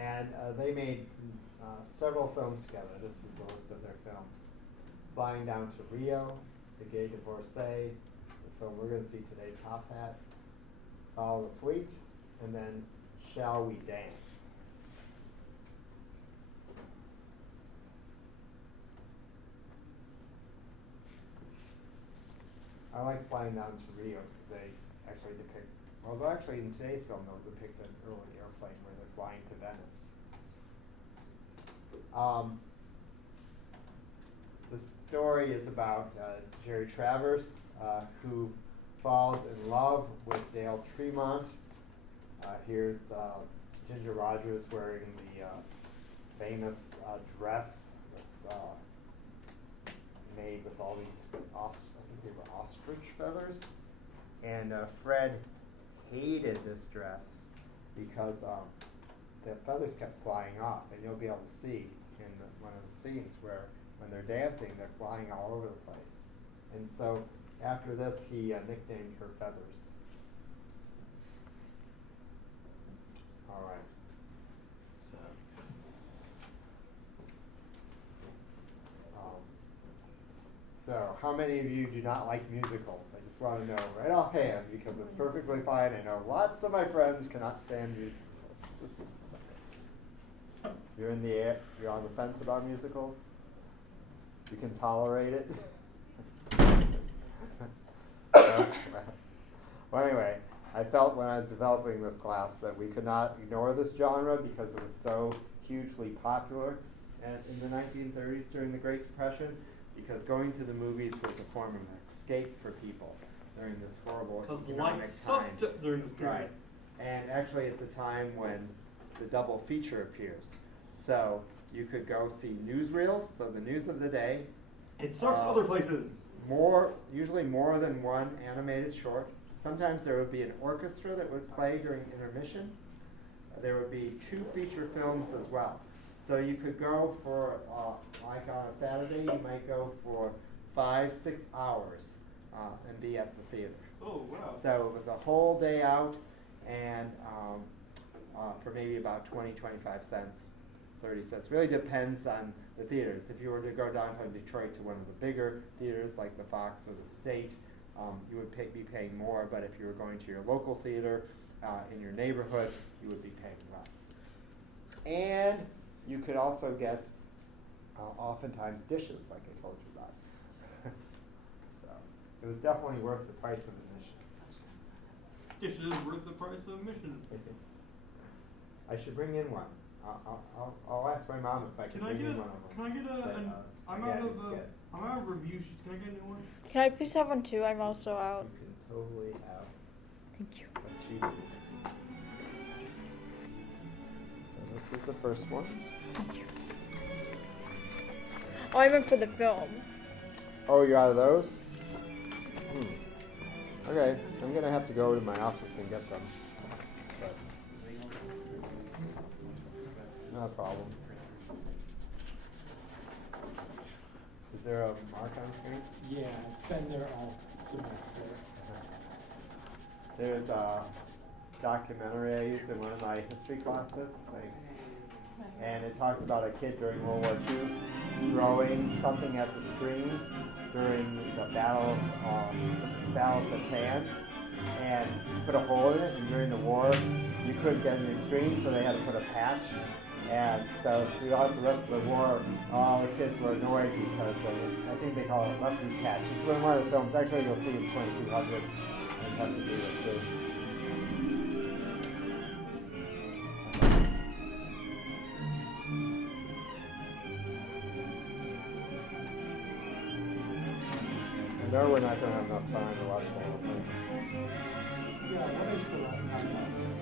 And they made several films together. This is the list of their films. Flying Down to Rio, The Gay Divorcee, the film we're going to see today, Top Hat, Follow the Fleet, and then Shall We Dance? I like Flying Down to Rio because they actually depict, although actually in today's film they'll depict an early airplane where they're flying to Venice. The story is about Jerry Travers, who falls in love with Dale Tremont. Here's Ginger Rogers wearing the famous dress that's made with all these, I think they were ostrich feathers. And Fred hated this dress because the feathers kept flying off, and you'll be able to see in one of the scenes where when they're dancing, they're flying all over the place. And so after this, he nicknamed her Feathers. All right. So how many of you do not like musicals? I just want to know right offhand, because it's perfectly fine. I know lots of my friends cannot stand musicals. You're on the fence about musicals? You can tolerate it? Well, anyway, I felt when I was developing this class that we could not ignore this genre because it was so hugely popular in the 1930s during the Great Depression, because going to the movies was a form of escape for people during this horrible economic time. Sucked during this period. Right. And actually it's a time when the double feature appears. So you could go see newsreels, so the news of the day. It sucks other places. Usually more than one animated short. Sometimes there would be an orchestra that would play during intermission. There would be 2 feature films as well. So you could go for, like on a Saturday, you might go for 5-6 hours and be at the theater. Oh, wow. So it was a whole day out, and for maybe about 20-25 cents, 30 cents. Really depends on the theaters. If you were to go downtown Detroit to one of the bigger theaters like the Fox or the State, you would be paying more, but if you were going to your local theater in your neighborhood, you would be paying less. And you could also get oftentimes dishes, like I told you about. So it was definitely worth the price of admission. Dishes worth the price of admission. I should bring in one. I'll ask my mom if I can bring in one of them. Can I get I'm out of review sheets. Can I get a new one? Can I please have one too? I'm also out. You can totally have. Thank you. What you do. So this is the first one. Thank you. Oh, I meant for the film. Oh, you're out of those? Okay, I'm gonna have to go to my office and get them. But not a problem. Is there a mark on screen? Yeah, it's been there all semester. There's a documentary I used in one of my history classes, and it talks about a kid during World War II throwing something at the screen during the Battle of Bataan, and put a hole in it, and during the war you couldn't get a new screen, so they had to put a patch. And so throughout the rest of the war, all the kids were annoyed because I think they call it Lefty's Patch. It's one of the films, actually you'll see in 2200, and have to do with this. I know we're not going to have enough time to watch the whole thing. Yeah, what is the runtime on this?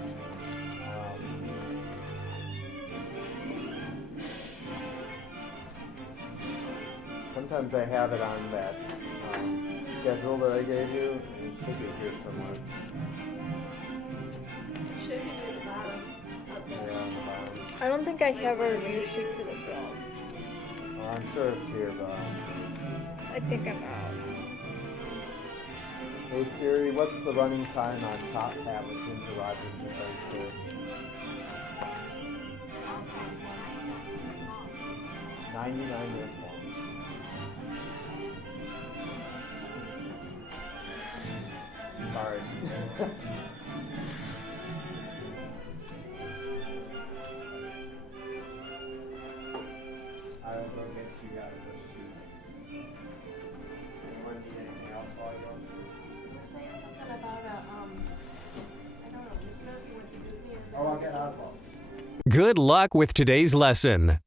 Sometimes I have it on that schedule that I gave you, and it should be here somewhere. It should be near the bottom of the. Yeah, on the bottom. I don't think I have a review sheet for the film. Well, I'm sure it's here, but I don't see it. I think I'm out. Hey Siri, what's the running time on Top Hat with Ginger Rogers and Fred Astaire? Top 99 minutes long. Sorry. I will go get you guys those shoes. Anyone need anything else while you're on? You were saying something about I don't know, Nick Murphy went to Disney and Oh, I'll get Oswald. Good luck with today's lesson.